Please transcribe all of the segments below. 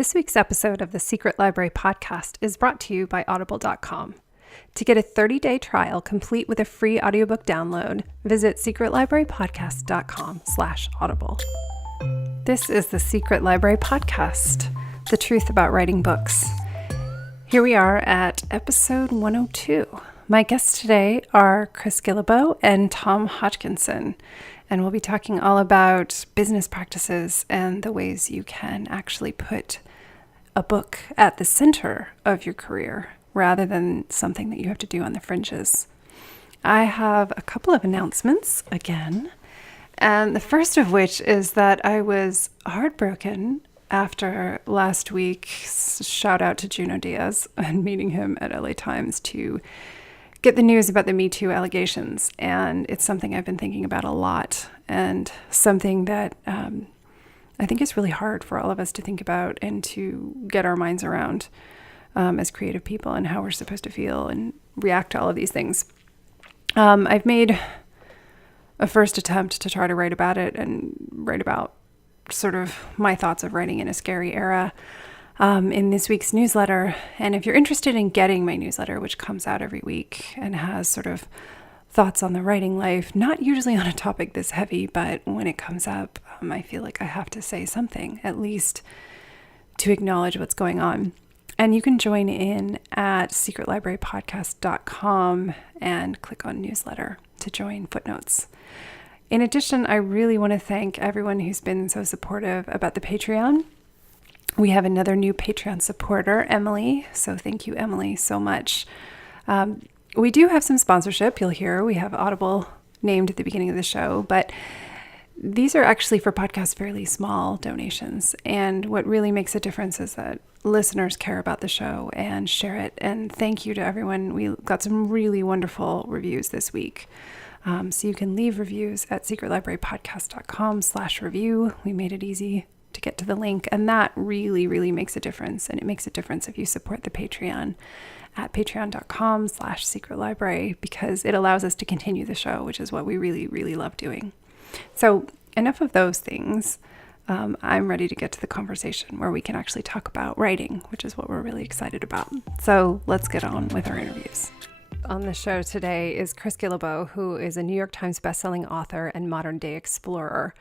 This week's episode of the Secret Library podcast is brought to you by Audible.com. To get a 30-day trial complete with a free audiobook download, visit secretlibrarypodcast.com/audible. This is the Secret Library Podcast, the truth about writing books. Here we are at episode 102. My guests today are Chris Guillebeau and Tom Hodgkinson, and we'll be talking all about business practices and the ways you can actually put a book at the center of your career rather than something that you have to do on the fringes. I have a couple of announcements again, and the first of which is that I was heartbroken after last week's shout out to Junot Diaz and meeting him at LA Times to get the news about the Me Too allegations. And it's something I've been thinking about a lot, and something that I think is really hard for all of us to think about and to get our minds around as creative people, and how we're supposed to feel and react to all of these things. I've made a first attempt to try to write about it and write about sort of my thoughts of writing in a scary era in this week's newsletter. And if you're interested in getting my newsletter, which comes out every week and has sort of thoughts on the writing life, not usually on a topic this heavy, but when it comes up, I feel like I have to say something, at least to acknowledge what's going on. And you can join in at secretlibrarypodcast.com and click on newsletter to join footnotes. In addition, I really want to thank everyone who's been so supportive about the Patreon. We have another new Patreon supporter, Emily. So thank you, Emily, so much. We do have some sponsorship. You'll hear we have Audible named at the beginning of the show, but these are actually for podcasts fairly small donations. And what really makes a difference is that listeners care about the show and share it. And thank you to everyone. We got some really wonderful reviews this week. So you can leave reviews at secretlibrarypodcast.com/review. We made it easy to get to the link, and that really, really makes a difference. And it makes a difference if you support the Patreon at patreon.com/secretlibrary, because it allows us to continue the show, which is what we really, really love doing. So enough of those things. I'm ready to get to the conversation where we can actually talk about writing, which is what we're really excited about. So let's get on with our interviews. On the show today is Chris Guillebeau, who is a New York Times bestselling author and modern-day explorer.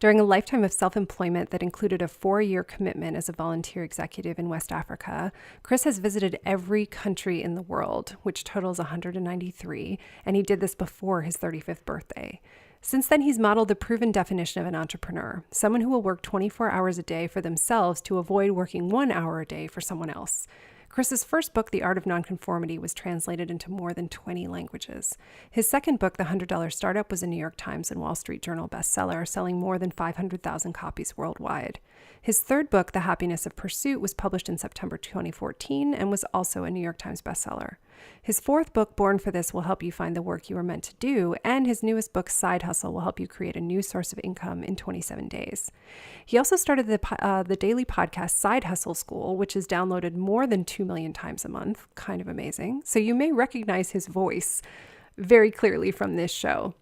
During a lifetime of self-employment that included a 4-year commitment as a volunteer executive in West Africa, Chris has visited every country in the world, which totals 193, and he did this before his 35th birthday. Since then, he's modeled the proven definition of an entrepreneur, someone who will work 24 hours a day for themselves to avoid working 1 hour a day for someone else. Chris's first book, The Art of Nonconformity, was translated into more than 20 languages. His second book, The $100 Startup, was a New York Times and Wall Street Journal bestseller, selling more than 500,000 copies worldwide. His third book, The Happiness of Pursuit, was published in September 2014 and was also a New York Times bestseller. His fourth book, Born for This, will help you find the work you are meant to do, and his newest book, Side Hustle, will help you create a new source of income in 27 days. He also started the daily podcast Side Hustle School, which is downloaded more than 2 million times a month. Kind of amazing. So you may recognize his voice very clearly from this show.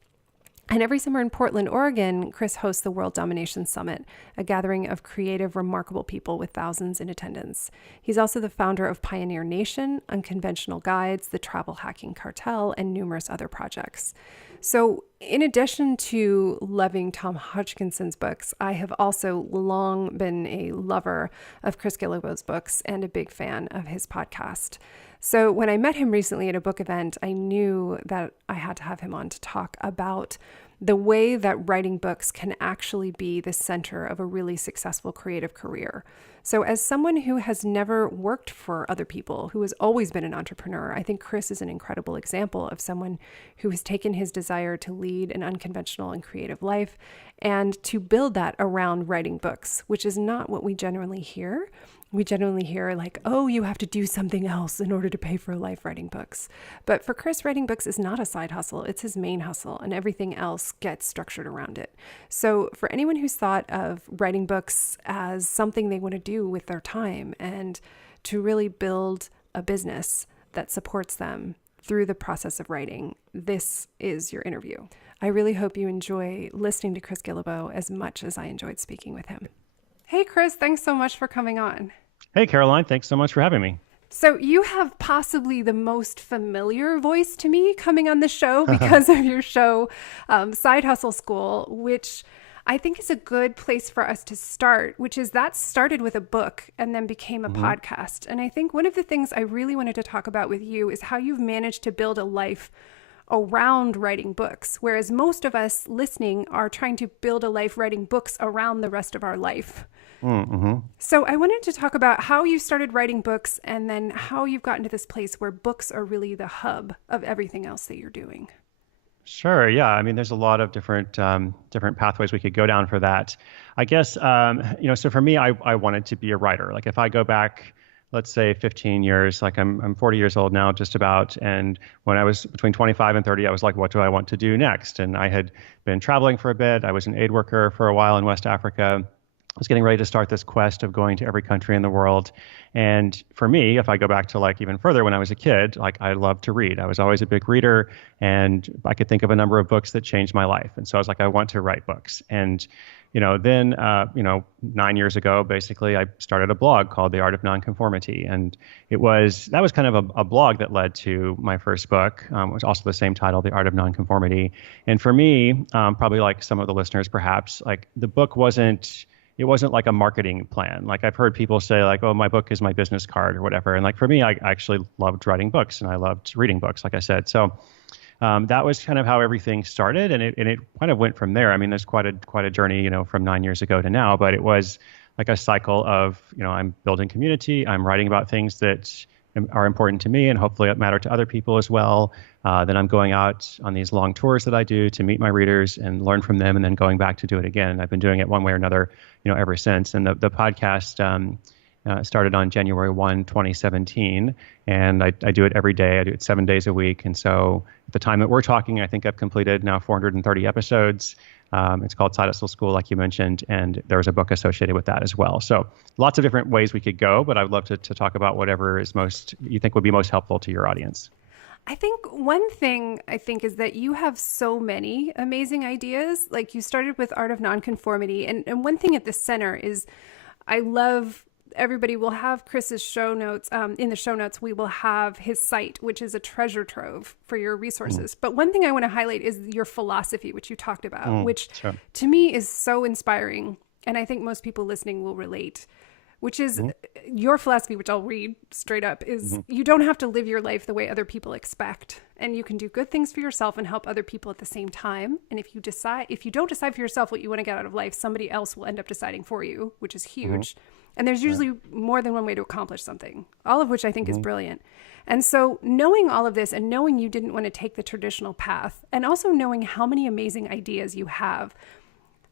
And every summer in Portland, Oregon, Chris hosts the World Domination Summit, a gathering of creative, remarkable people with thousands in attendance. He's also the founder of Pioneer Nation, Unconventional Guides, the Travel Hacking Cartel, and numerous other projects. So in addition to loving Tom Hodgkinson's books, I have also long been a lover of Chris Guillebeau's books and a big fan of his podcast. So when I met him recently at a book event, I knew that I had to have him on to talk about the way that writing books can actually be the center of a really successful creative career. So as someone who has never worked for other people, who has always been an entrepreneur, I think Chris is an incredible example of someone who has taken his desire to lead an unconventional and creative life and to build that around writing books, which is not what we generally hear. We generally hear like, oh, you have to do something else in order to pay for a life writing books. But for Chris, writing books is not a side hustle. It's his main hustle, and everything else gets structured around it. So for anyone who's thought of writing books as something they want to do with their time and to really build a business that supports them through the process of writing, this is your interview. I really hope you enjoy listening to Chris Guillebeau as much as I enjoyed speaking with him. Hey, Chris, thanks so much for coming on. Hey, Caroline, thanks so much for having me. So, you have possibly the most familiar voice to me coming on the show because of your show, Side Hustle School, which I think is a good place for us to start, which is that started with a book and then became a hmm podcast. And I think one of the things I really wanted to talk about with you is how you've managed to build a life around writing books, whereas most of us listening are trying to build a life writing books around the rest of our life. Mm-hmm. So I wanted to talk about how you started writing books and then how you've gotten to this place where books are really the hub of everything else that you're doing. Sure. Yeah. I mean, there's a lot of different pathways we could go down for that. I guess so for me, I wanted to be a writer. Like if I go back, let's say 15 years, like I'm 40 years old now, just about, and when I was between 25 and 30, I was like, what do I want to do next? And I had been traveling for a bit. I was an aid worker for a while in West Africa. I was getting ready to start this quest of going to every country in the world. And for me, if I go back to like even further when I was a kid, like I loved to read. I was always a big reader and I could think of a number of books that changed my life. And so I was like, I want to write books. And, then, 9 years ago, basically, I started a blog called The Art of Nonconformity. And that was kind of a blog that led to my first book, which was also the same title, The Art of Nonconformity. And for me, probably like some of the listeners, perhaps, like the book it wasn't like a marketing plan. Like I've heard people say like, oh, my book is my business card or whatever. And like for me, I actually loved writing books and I loved reading books, like I said. So that was kind of how everything started. And it kind of went from there. I mean, there's quite a journey, from 9 years ago to now, but it was like a cycle of, I'm building community. I'm writing about things that are important to me and hopefully matter to other people as well. Then I'm going out on these long tours that I do to meet my readers and learn from them and then going back to do it again. And I've been doing it one way or another, ever since. And the podcast started on January 1, 2017. And I do it every day. I do it 7 days a week. And so at the time that we're talking, I think I've completed now 430 episodes. It's called Side Hustle School, like you mentioned, and there's a book associated with that as well. So lots of different ways we could go, but I would love to talk about whatever is you think would be most helpful to your audience. I think one thing I think is that you have so many amazing ideas. Like you started with Art of Nonconformity. And one thing at the center is I love everybody will have Chris's show notes. In the show notes, we will have his site, which is a treasure trove for your Mm, resources. But one thing I want to highlight is your philosophy, which you talked about, which sure. to me is so inspiring. And I think most people listening will relate, which is Mhm, your philosophy, which I'll read straight up, is mhm, you don't have to live your life the way other people expect. And you can do good things for yourself and help other people at the same time. And if you don't decide for yourself what you want to get out of life, somebody else will end up deciding for you, which is mhm, huge. And there's right, usually more than one way to accomplish something, all of which I think is mhm. brilliant. And so knowing all of this and knowing you didn't want to take the traditional path and also knowing how many amazing ideas you have,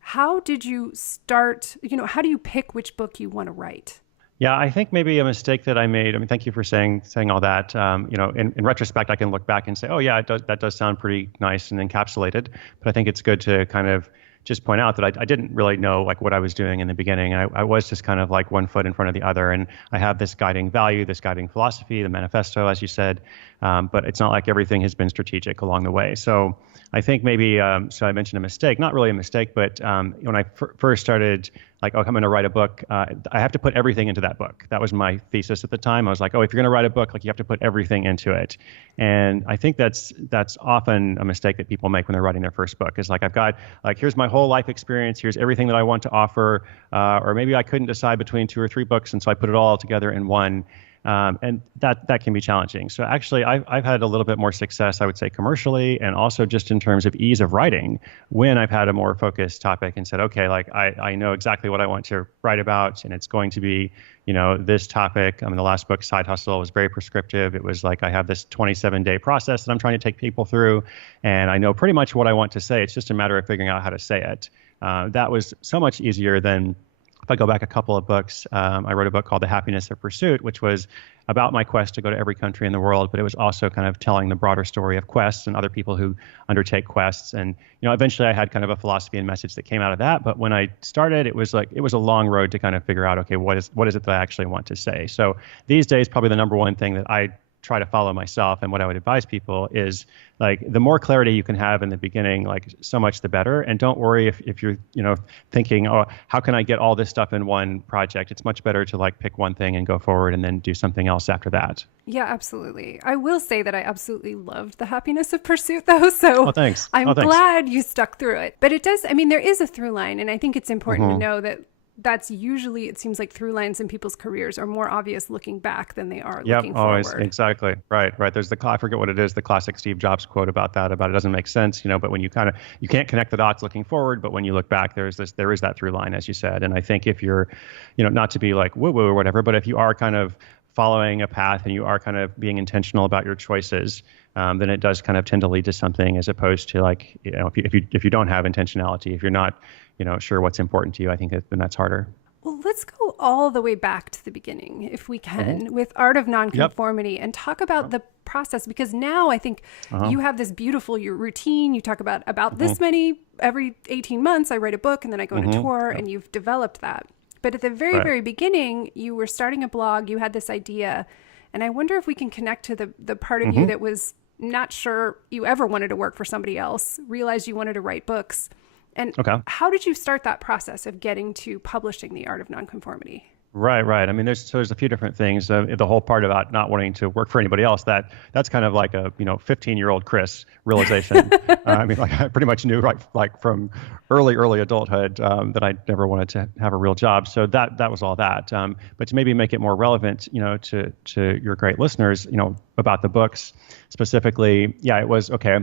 how did you start, how do you pick which book you want to write? Yeah, I think maybe a mistake that I made. I mean, thank you for saying all that. In retrospect, I can look back and say, oh yeah, that does sound pretty nice and encapsulated. But I think it's good to kind of just point out that I didn't really know like what I was doing in the beginning. I was just kind of like one foot in front of the other. And I have this guiding value, this guiding philosophy, the manifesto, as you said. But it's not like everything has been strategic along the way. So I think maybe, so I mentioned a mistake, not really a mistake, but when I first started, like, oh, I'm going to write a book, I have to put everything into that book. That was my thesis at the time. I was like, oh, if you're going to write a book, like you have to put everything into it. And I think that's often a mistake that people make when they're writing their first book is like, I've got, like, here's my whole life experience. Here's everything that I want to offer. Or maybe I couldn't decide between two or three books. And so I put it all together in one. And that can be challenging. So actually, I've had a little bit more success, I would say, commercially, and also just in terms of ease of writing when I've had a more focused topic and said, okay, like I know exactly what I want to write about, and it's going to be, this topic. I mean, the last book, Side Hustle, was very prescriptive. It was like I have this 27-day process that I'm trying to take people through, and I know pretty much what I want to say. It's just a matter of figuring out how to say it. That was so much easier than if I go back a couple of books. I wrote a book called The Happiness of Pursuit, which was about my quest to go to every country in the world, but it was also kind of telling the broader story of quests and other people who undertake quests. And, eventually I had kind of a philosophy and message that came out of that. But when I started, it was a long road to kind of figure out, okay, what is it that I actually want to say? So these days, probably the number one thing that I try to follow myself. And what I would advise people is like the more clarity you can have in the beginning, like so much the better. And don't worry if you're, thinking, oh, how can I get all this stuff in one project? It's much better to like pick one thing and go forward and then do something else after that. Yeah, absolutely. I will say that I absolutely loved The Happiness of Pursuit, though. So Oh, thanks. I'm Thanks. glad you stuck through it. But it does, I mean, there is a through line. And I think it's important to know that that's usually, it seems like through lines in people's careers are more obvious looking back than they are looking always forward. exactly right. There's I forget what it is, the classic Steve Jobs quote about it doesn't make sense, but when you can't connect the dots looking forward, but when you look back, there is that through line, as you said. And I think if you're, not to be like woo woo or whatever, but if you are kind of following a path and you are kind of being intentional about your choices, then it does kind of tend to lead to something, as opposed to like, if you don't have intentionality, if you're not, sure what's important to you, I think then that's harder. Well, let's go all the way back to the beginning, if we can, with Art of Nonconformity, and talk about the process, because now I think you have this beautiful your routine. You talk about this many every 18 months. I write a book and then I go on a tour, and you've developed that. But at the very, very beginning, you were starting a blog. You had this idea, and I wonder if we can connect to the part of you that was not sure you ever wanted to work for somebody else, realized you wanted to write books. And how did you start that process of getting to publishing The Art of Nonconformity? Right. I mean, there's a few different things. The whole part about not wanting to work for anybody else, that's kind of like a 15-year-old Chris realization. I mean, like I pretty much knew like from early adulthood that I never wanted to have a real job. So that was all that. But to maybe make it more relevant, to your great listeners, about the books specifically, it was okay.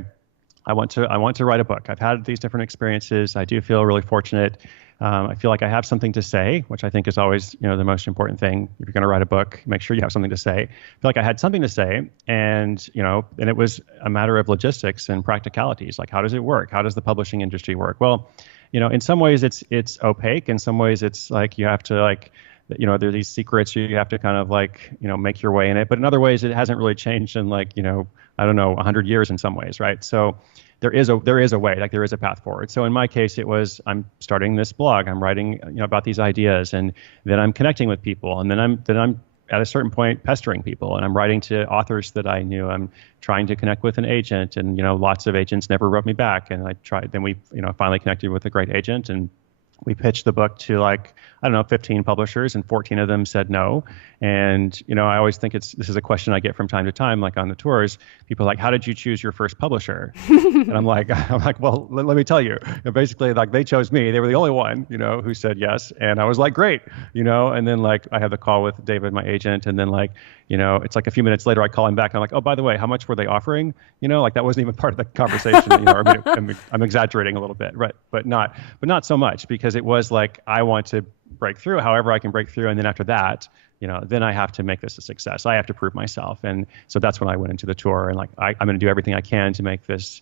I want to write a book. I've had these different experiences. I do feel really fortunate. I feel like I have something to say, which I think is always, the most important thing. If you're going to write a book, make sure you have something to say. I feel like I had something to say, and and it was a matter of logistics and practicalities. Like, how does it work? How does the publishing industry work? Well, in some ways it's opaque. In some ways it's like you have to like, there are these secrets you have to kind of like, make your way in it. But in other ways, it hasn't really changed in like, I don't know, 100 years in some ways, right? So there is a way, like there is a path forward. So in my case, it was I'm starting this blog, I'm writing about these ideas, and then I'm connecting with people, and then I'm at a certain point pestering people, and I'm writing to authors that I knew. I'm trying to connect with an agent, and lots of agents never wrote me back, and I tried. Then we finally connected with a great agent, and we pitched the book to like, I don't know, 15 publishers, and 14 of them said no. And, I always think this is a question I get from time to time, like on the tours. People are like, how did you choose your first publisher? And I'm like, well, let me tell you. Basically, like they chose me. They were the only one, who said yes. And I was like, great, and then like I had the call with David, my agent. And then like, it's like a few minutes later, I call him back and I'm like, oh, by the way, how much were they offering? Like that wasn't even part of the conversation. I mean, I'm exaggerating a little bit, right? But not so much, because it was like, I want to break through however I can break through. And then after that, then I have to make this a success. I have to prove myself. And so that's when I went into the tour, and like, I'm going to do everything I can to make this,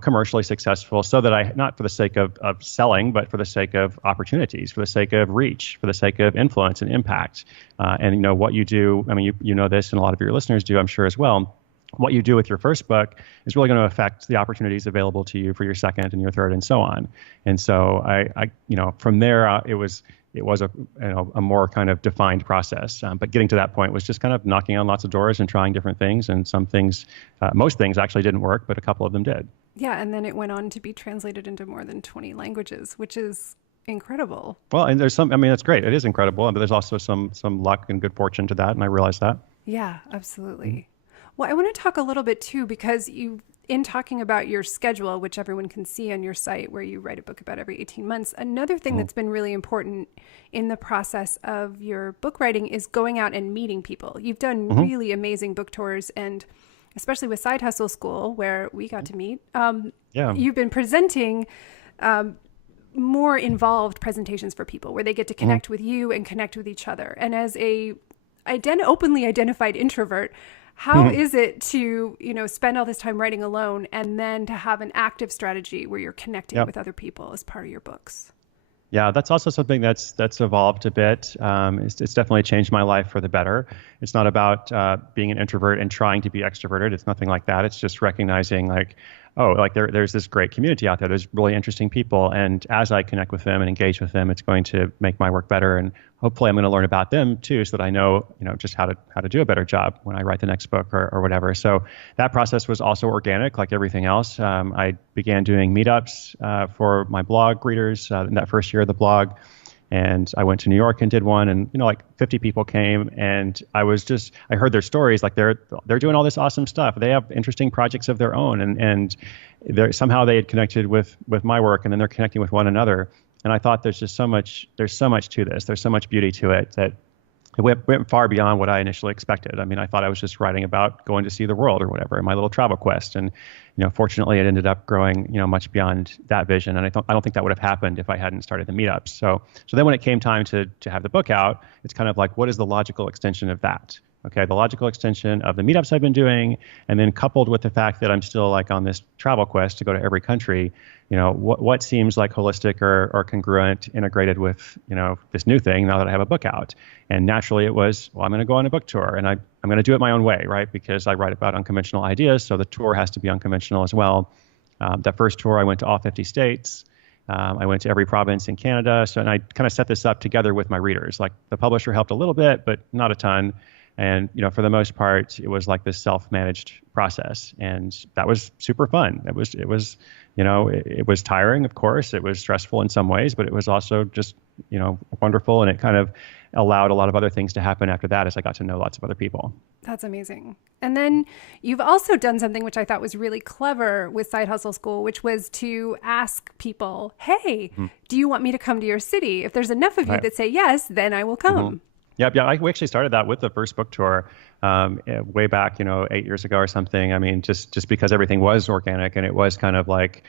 commercially successful, so that not for the sake of selling, but for the sake of opportunities, for the sake of reach, for the sake of influence and impact. And what you do, I mean, you know this, and a lot of your listeners do, I'm sure as well. What you do with your first book is really going to affect the opportunities available to you for your second and your third and so on. And so I from there, it was a more kind of defined process. But getting to that point was just kind of knocking on lots of doors and trying different things. And some things, most things actually didn't work, but a couple of them did. Yeah. And then it went on to be translated into more than 20 languages, which is incredible. Well, and there's that's great. It is incredible. But there's also some luck and good fortune to that. And I realized that. Yeah, absolutely. Mm-hmm. Well, I want to talk a little bit too, because in talking about your schedule, which everyone can see on your site, where you write a book about every 18 months, another thing that's been really important in the process of your book writing is going out and meeting people. You've done really amazing book tours, and especially with Side Hustle School, where we got to meet, you've been presenting more involved presentations for people where they get to connect with you and connect with each other. And as a openly identified introvert, how is it to, spend all this time writing alone, and then to have an active strategy where you're connecting with other people as part of your books? Yeah, that's also something that's evolved a bit. It's definitely changed my life for the better. It's not about being an introvert and trying to be extroverted. It's nothing like that. It's just recognizing like oh, like there's this great community out there. There's really interesting people. And as I connect with them and engage with them, it's going to make my work better. And hopefully I'm going to learn about them too, so that I know, just how to do a better job when I write the next book or whatever. So that process was also organic, like everything else. I began doing meetups for my blog readers in that first year of the blog. And I went to New York and did one, and like 50 people came, and I heard their stories. Like they're doing all this awesome stuff. They have interesting projects of their own, and somehow they had connected with my work, and then they're connecting with one another. And I thought there's so much to this. There's so much beauty to it that it went far beyond what I initially expected. I mean, I thought I was just writing about going to see the world or whatever in my little travel quest. And, fortunately it ended up growing, much beyond that vision. And I don't think that would have happened if I hadn't started the meetups. So then when it came time to have the book out, it's kind of like, what is the logical extension of that? Okay, the logical extension of the meetups I've been doing, and then coupled with the fact that I'm still like on this travel quest to go to every country, what seems like holistic or congruent, integrated with, this new thing now that I have a book out. And naturally it was, well, I'm going to go on a book tour, and I'm going to do it my own way, right? Because I write about unconventional ideas, so the tour has to be unconventional as well. That first tour, I went to all 50 states. I went to every province in Canada. And I kind of set this up together with my readers. Like the publisher helped a little bit, but not a ton. And, for the most part, it was like this self-managed process. And that was super fun. It was tiring, of course. It was stressful in some ways, but it was also just, wonderful. And it kind of allowed a lot of other things to happen after that as I got to know lots of other people. That's amazing. And then you've also done something which I thought was really clever with Side Hustle School, which was to ask people, hey, do you want me to come to your city? If there's enough of you that say yes, then I will come. Yeah. We actually started that with the first book tour way back, 8 years ago or something. I mean, just because everything was organic, and it was kind of like,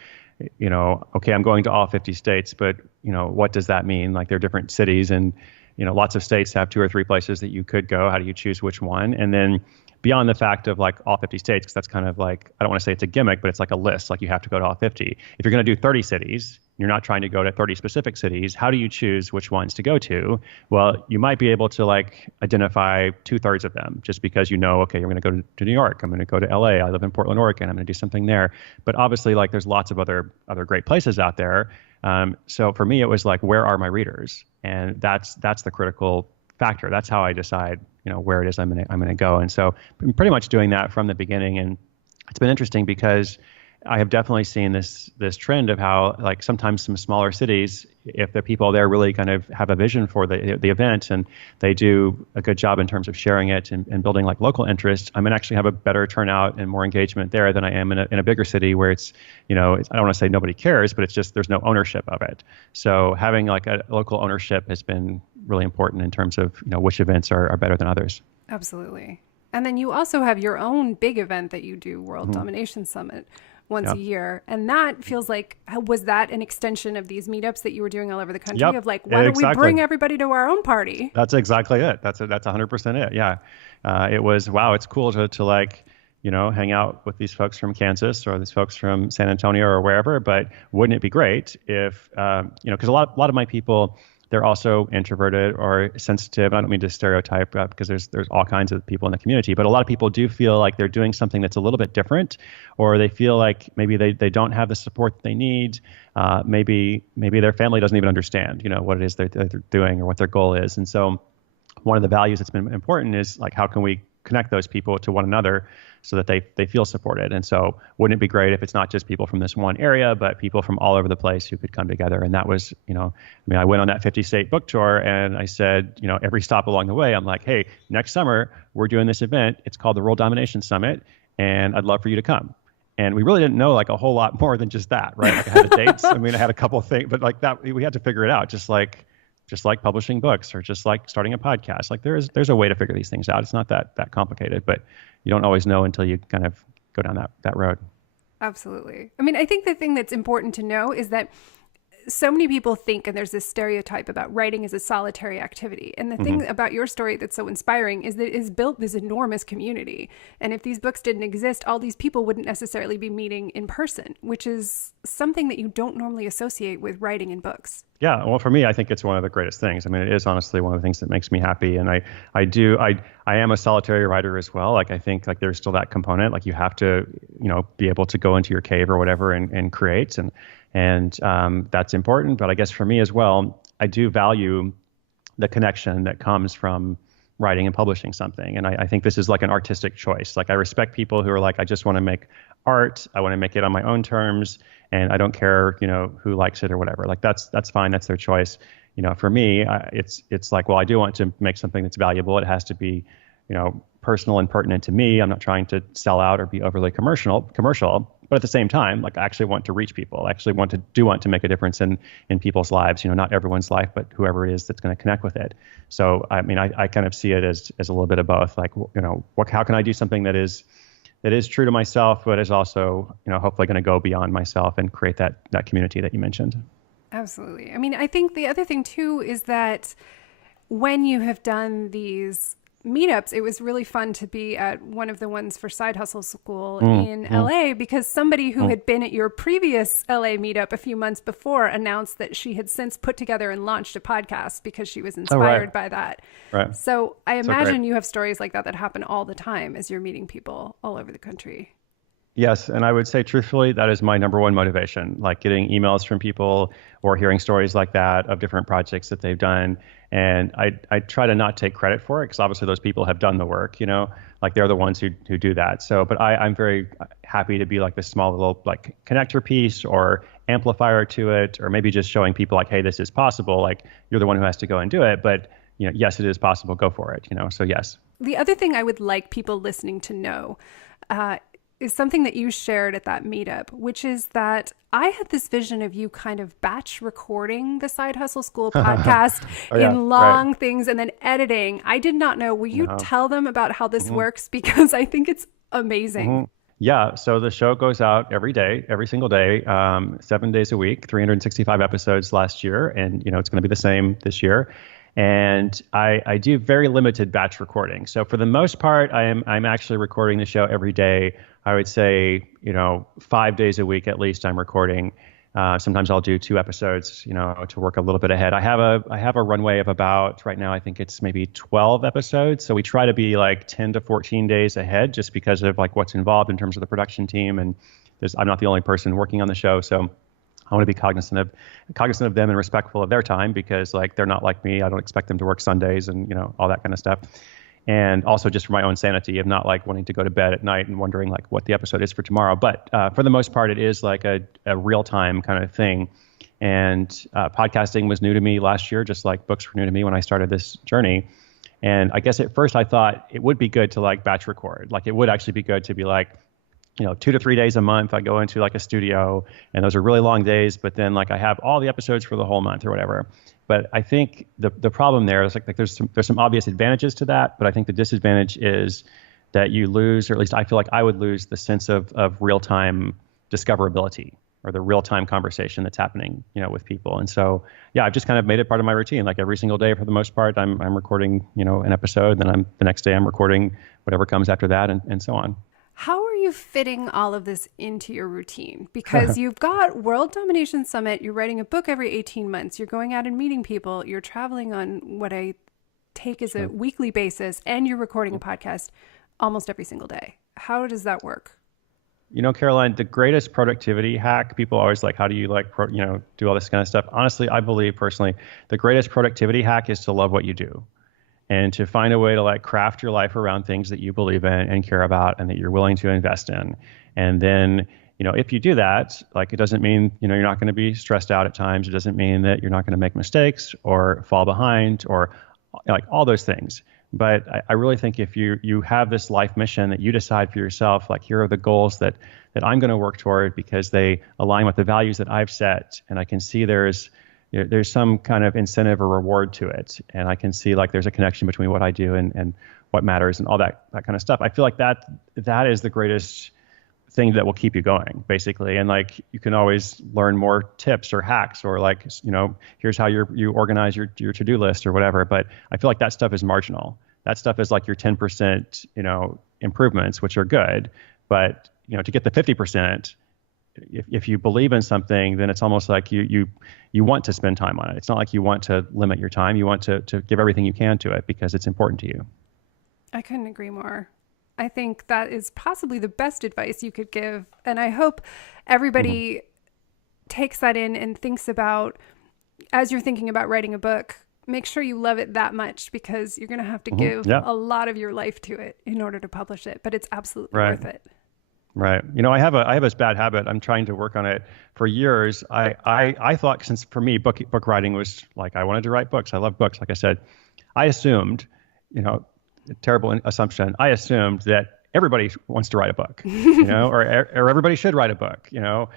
okay, I'm going to all 50 states, but, what does that mean? Like, they're different cities, and, lots of states have 2 or 3 places that you could go. How do you choose which one? And then beyond the fact of like all 50 states, because that's kind of like, I don't want to say it's a gimmick, but it's like a list, like you have to go to all 50. If you're going to do 30 cities, you're not trying to go to 30 specific cities. How do you choose which ones to go to? Well, you might be able to like identify 2/3 of them just because okay, I'm going to go to New York. I'm going to go to LA. I live in Portland, Oregon. I'm going to do something there. But obviously, like there's lots of other great places out there. So for me, it was like, where are my readers? And that's the critical factor. That's how I decide, where it is I'm going to go. And so I'm pretty much doing that from the beginning. And it's been interesting because I have definitely seen this trend of how, like, sometimes some smaller cities, if the people there really kind of have a vision for the event and they do a good job in terms of sharing it and building like local interest, I'm gonna actually have a better turnout and more engagement there than I am in a bigger city where it's, I don't want to say nobody cares, but it's just there's no ownership of it. So having like a local ownership has been really important in terms of which events are better than others. Absolutely. And then you also have your own big event that you do, World Domination Summit, once a year. And that feels like, was that an extension of these meetups that you were doing all over the country? Of like, why don't we bring everybody to our own party? That's exactly it. That's 100% it. Yeah. It was, wow, it's cool to like, hang out with these folks from Kansas or these folks from San Antonio or wherever. But wouldn't it be great if, because a lot of my people, they're also introverted or sensitive. I don't mean to stereotype because there's all kinds of people in the community, but a lot of people do feel like they're doing something that's a little bit different, or they feel like maybe they don't have the support that they need. Maybe their family doesn't even understand, what it is they're doing or what their goal is. And so one of the values that's been important is like, how can we connect those people to one another so that they feel supported? And so wouldn't it be great if it's not just people from this one area, but people from all over the place who could come together? And that was, I went on that 50-state book tour and I said, every stop along the way, I'm like, hey, next summer we're doing this event. It's called the World Domination Summit, and I'd love for you to come. And we really didn't know like a whole lot more than just that, right? Like I had the dates. I had a couple of things, but like that, we had to figure it out, just like publishing books or just like starting a podcast. Like there's a way to figure these things out. It's not that complicated, but you don't always know until you kind of go down that road. Absolutely. I think the thing that's important to know is that so many people think, and there's this stereotype about writing as a solitary activity. And the thing about your story that's so inspiring is that it has built this enormous community. And if these books didn't exist, all these people wouldn't necessarily be meeting in person, which is something that you don't normally associate with writing and books. Yeah. Well, for me, I think it's one of the greatest things. It is honestly one of the things that makes me happy. And I am a solitary writer as well. Like I think like there's still that component. Like you have to, be able to go into your cave or whatever and create, and that's important. But I guess for me as well, I do value the connection that comes from writing and publishing something. And I think this is like an artistic choice. Like I respect people who are like, I just want to make art. I want to make it on my own terms, and I don't care, who likes it or whatever. Like that's fine. That's their choice. For me, it's like, well, I do want to make something that's valuable. It has to be, personal and pertinent to me. I'm not trying to sell out or be overly commercial, but at the same time, like I actually want to reach people. I actually want to make a difference in people's lives. Not everyone's life, but whoever it is that's going to connect with it. So, I mean, I kind of see it as a little bit of both. Like, how can I do something that is true to myself, but is also, hopefully going to go beyond myself and create that community that you mentioned. Absolutely. I mean, I think the other thing too is that when you have done these meetups, it was really fun to be at one of the ones for Side Hustle School in LA, because somebody who had been at your previous LA meetup a few months before announced that she had since put together and launched a podcast because she was inspired by that. Right. So I imagine you have stories like that happen all the time as you're meeting people all over the country. Yes, and I would say truthfully, that is my number one motivation, like getting emails from people or hearing stories like that of different projects that they've done. And I try to not take credit for it, because obviously those people have done the work, like they're the ones who do that. So, but I'm very happy to be like this small little like connector piece or amplifier to it, or maybe just showing people like, hey, this is possible. Like you're the one who has to go and do it, but yes, it is possible. Go for it. So yes. The other thing I would like people listening to know, is something that you shared at that meetup, which is that I had this vision of you kind of batch recording the Side Hustle School podcast in long things and then editing. I did not know. Will you tell them about how this works? Because I think it's amazing. Yeah. So the show goes out every day, every single day, 7 days a week, 365 episodes last year. And, it's going to be the same this year. And I do very limited batch recording. So for the most part, I'm actually recording the show every day. I would say, 5 days a week at least I'm recording. Sometimes I'll do 2 episodes, to work a little bit ahead. I have a runway of about, right now I think it's maybe 12 episodes. So we try to be like 10 to 14 days ahead, just because of like what's involved in terms of the production team. And I'm not the only person working on the show. So I want to be cognizant of them and respectful of their time, because like they're not like me. I don't expect them to work Sundays and all that kind of stuff. And also just for my own sanity of not like wanting to go to bed at night and wondering like what the episode is for tomorrow. But for the most part, it is like a real time kind of thing. And podcasting was new to me last year, just like books were new to me when I started this journey. And I guess at first I thought it would be good to like batch record. Like it would actually be good to be like, 2 to 3 days a month, I go into like a studio, and those are really long days, but then like I have all the episodes for the whole month or whatever. But I think the problem there is like there's some obvious advantages to that, but I think the disadvantage is that you lose, or at least I feel like I would lose, the sense of real-time discoverability, or the real-time conversation that's happening, with people. And so, yeah, I've just kind of made it part of my routine. Like every single day for the most part, I'm recording, an episode, then the next day I'm recording whatever comes after that, and so on. How are you fitting all of this into your routine? Because you've got World Domination Summit, you're writing a book every 18 months, you're going out and meeting people, you're traveling on what I take as a weekly basis, and you're recording a podcast almost every single day. How does that work? Caroline, the greatest productivity hack, people always like, how do you do all this kind of stuff? Honestly, I believe personally, the greatest productivity hack is to love what you do. And to find a way to like craft your life around things that you believe in and care about and that you're willing to invest in. And then, if you do that, like it doesn't mean, you're not going to be stressed out at times. It doesn't mean that you're not going to make mistakes or fall behind or like all those things. But I really think if you have this life mission that you decide for yourself, like here are the goals that I'm going to work toward because they align with the values that I've set. And I can see there's some kind of incentive or reward to it. And I can see like there's a connection between what I do and what matters and all that kind of stuff. I feel like that is the greatest thing that will keep you going, basically. And like you can always learn more tips or hacks or like, here's how you organize your to-do list or whatever. But I feel like that stuff is marginal. That stuff is like your 10%, improvements, which are good. But, to get the 50%, if you believe in something, then it's almost like you want to spend time on it. It's not like you want to limit your time. You want to give everything you can to it because it's important to you. I couldn't agree more. I think that is possibly the best advice you could give. And I hope everybody takes that in and thinks about, as you're thinking about writing a book, make sure you love it that much, because you're going to have to give Yeah. a lot of your life to it in order to publish it. But it's absolutely Right. worth it. Right. You know, I have this bad habit. I'm trying to work on it for years. I thought, since for me, book writing was like, I wanted to write books. I love books. Like I said, I assumed, you know, terrible assumption. I assumed that everybody wants to write a book, you know, or everybody should write a book, you know,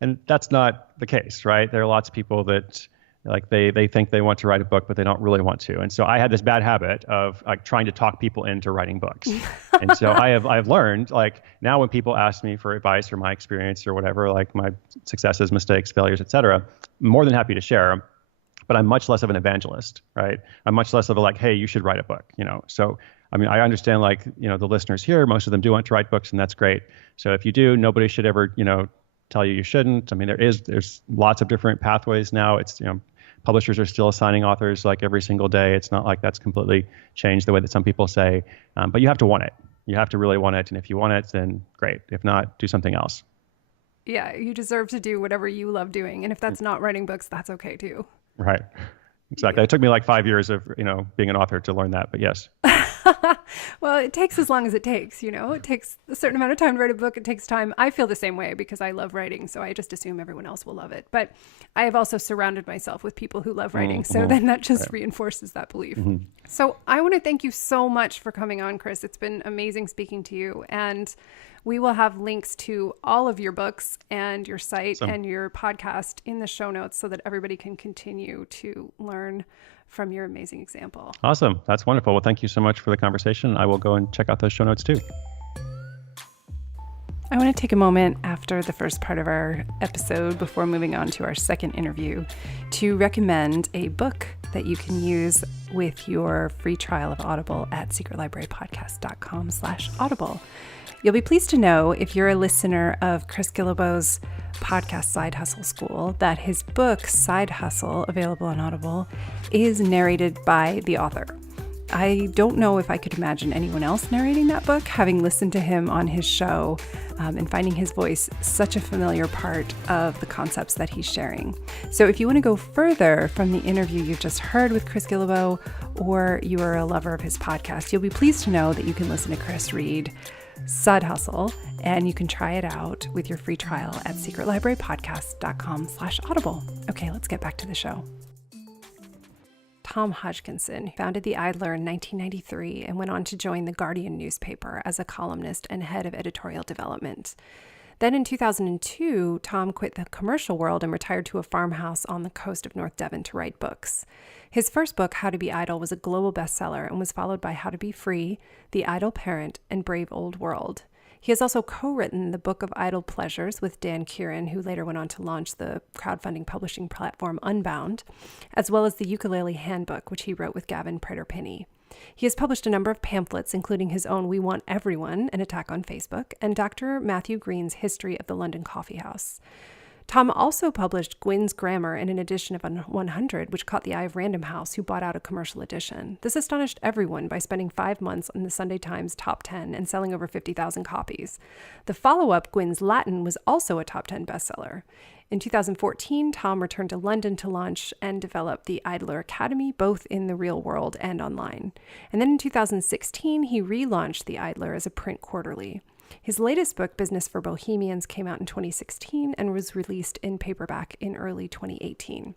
and that's not the case, right? There are lots of people that like they think they want to write a book, but they don't really want to. And so I had this bad habit of like trying to talk people into writing books. And so I've learned, like, now when people ask me for advice or my experience or whatever, like my successes, mistakes, failures, etc., I'm more than happy to share. But I'm much less of an evangelist, right? I'm much less of a like, hey, you should write a book, you know? So, I mean, I understand, like, you know, the listeners here, most of them do want to write books, and that's great. So if you do, nobody should ever, you know, tell you shouldn't. I mean, there's lots of different pathways now. It's, you know, publishers are still assigning authors like every single day. It's not like that's completely changed the way that some people say, but you have to want it. You have to really want it. And if you want it, then great. If not, do something else. Yeah, you deserve to do whatever you love doing. And if that's not writing books, that's okay too. Right. Exactly. It took me like 5 years of, you know, being an author to learn that, but yes. Well, it takes as long as it takes, you know, it takes a certain amount of time to write a book. It takes time. I feel the same way because I love writing. So I just assume everyone else will love it. But I have also surrounded myself with people who love writing. So then that just reinforces that belief. So I want to thank you so much for coming on, Chris. It's been amazing speaking to you. And we will have links to all of your books and your site and your podcast in the show notes so that everybody can continue to learn from your amazing example. Awesome. That's wonderful. Well, thank you so much for the conversation. I will go and check out those show notes too. I want to take a moment after the first part of our episode, before moving on to our second interview, to recommend a book that you can use with your free trial of Audible at secretlibrarypodcast.com/audible. You'll be pleased to know, if you're a listener of Chris Guillebeau's podcast Side Hustle School, that his book Side Hustle, available on Audible, is narrated by the author. I don't know if I could imagine anyone else narrating that book, having listened to him on his show and finding his voice such a familiar part of the concepts that he's sharing. So if you want to go further from the interview you've just heard with Chris Guillebeau, or you are a lover of his podcast, you'll be pleased to know that you can listen to Chris read Side Hustle, and you can try it out with your free trial at secretlibrarypodcast.com/audible. Okay, let's get back to the show. Tom Hodgkinson founded the Idler in 1993 and went on to join the Guardian newspaper as a columnist and head of editorial development. Then in 2002, Tom quit the commercial world and retired to a farmhouse on the coast of North Devon to write books. His first book, How to Be Idle, was a global bestseller and was followed by How to Be Free, The Idle Parent, and Brave Old World. He has also co-written the Book of Idle Pleasures with Dan Kieran, who later went on to launch the crowdfunding publishing platform Unbound, as well as the Ukulele Handbook, which he wrote with Gavin Prater-Pinney. He has published a number of pamphlets, including his own We Want Everyone, an attack on Facebook, and Dr. Matthew Green's History of the London Coffee House. Tom also published Gwyn's Grammar in an edition of 100, which caught the eye of Random House, who bought out a commercial edition. This astonished everyone by spending 5 months on the Sunday Times top 10 and selling over 50,000 copies. The follow-up, Gwyn's Latin, was also a top 10 bestseller. In 2014, Tom returned to London to launch and develop the Idler Academy, both in the real world and online. And then in 2016, he relaunched the Idler as a print quarterly. His latest book, Business for Bohemians, came out in 2016 and was released in paperback in early 2018.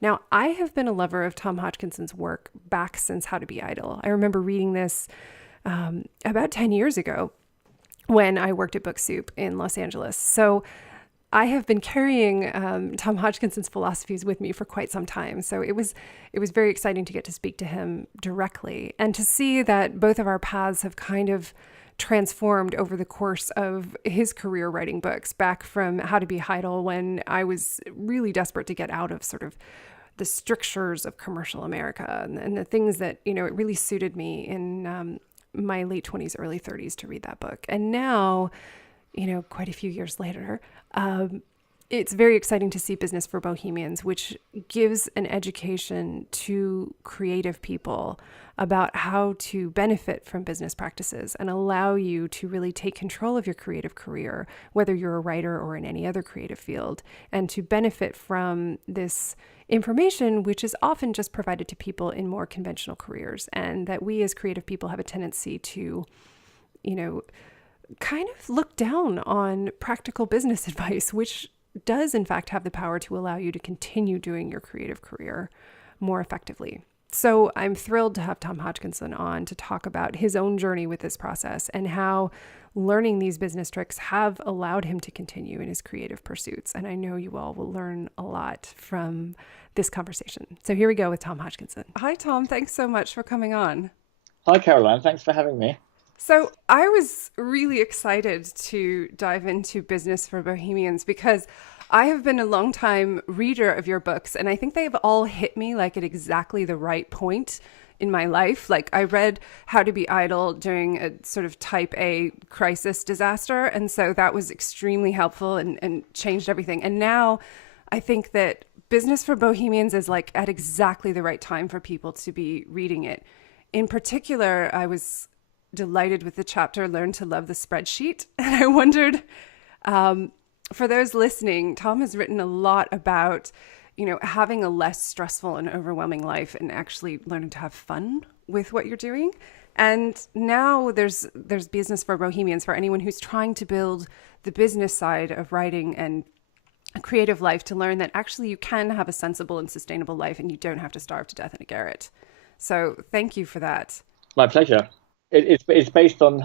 Now, I have been a lover of Tom Hodgkinson's work back since How to Be Idle. I remember reading this about 10 years ago when I worked at Book Soup in Los Angeles. So I have been carrying Tom Hodgkinson's philosophies with me for quite some time. So it was very exciting to get to speak to him directly and to see that both of our paths have kind of transformed over the course of his career writing books, back from How to Be Idle, when I was really desperate to get out of sort of the strictures of commercial America and the things that, you know, it really suited me in my late 20s, early 30s to read that book. And now, you know, quite a few years later, it's very exciting to see Business for Bohemians, which gives an education to creative people about how to benefit from business practices and allow you to really take control of your creative career, whether you're a writer or in any other creative field, and to benefit from this information, which is often just provided to people in more conventional careers. And that we as creative people have a tendency to, kind of look down on practical business advice, which does in fact have the power to allow you to continue doing your creative career more effectively. So I'm thrilled to have Tom Hodgkinson on to talk about his own journey with this process and how learning these business tricks have allowed him to continue in his creative pursuits. And I know you all will learn a lot from this conversation. So here we go with Tom Hodgkinson. Hi, Tom. Thanks so much for coming on. Hi, Caroline. Thanks for having me. So I was really excited to dive into Business for Bohemians because I have been a longtime reader of your books, and I think they've all hit me like at exactly the right point in my life. Like I read How to Be Idle during a sort of type A crisis disaster, and so that was extremely helpful and changed everything. And now I think that Business for Bohemians is like at exactly the right time for people to be reading it. In particular, I was delighted with the chapter Learn to Love the Spreadsheet. And I wondered, for those listening, Tom has written a lot about, having a less stressful and overwhelming life and actually learning to have fun with what you're doing. And now there's Business for Bohemians for anyone who's trying to build the business side of writing and a creative life, to learn that actually you can have a sensible and sustainable life and you don't have to starve to death in a garret. So thank you for that. My pleasure. It's based on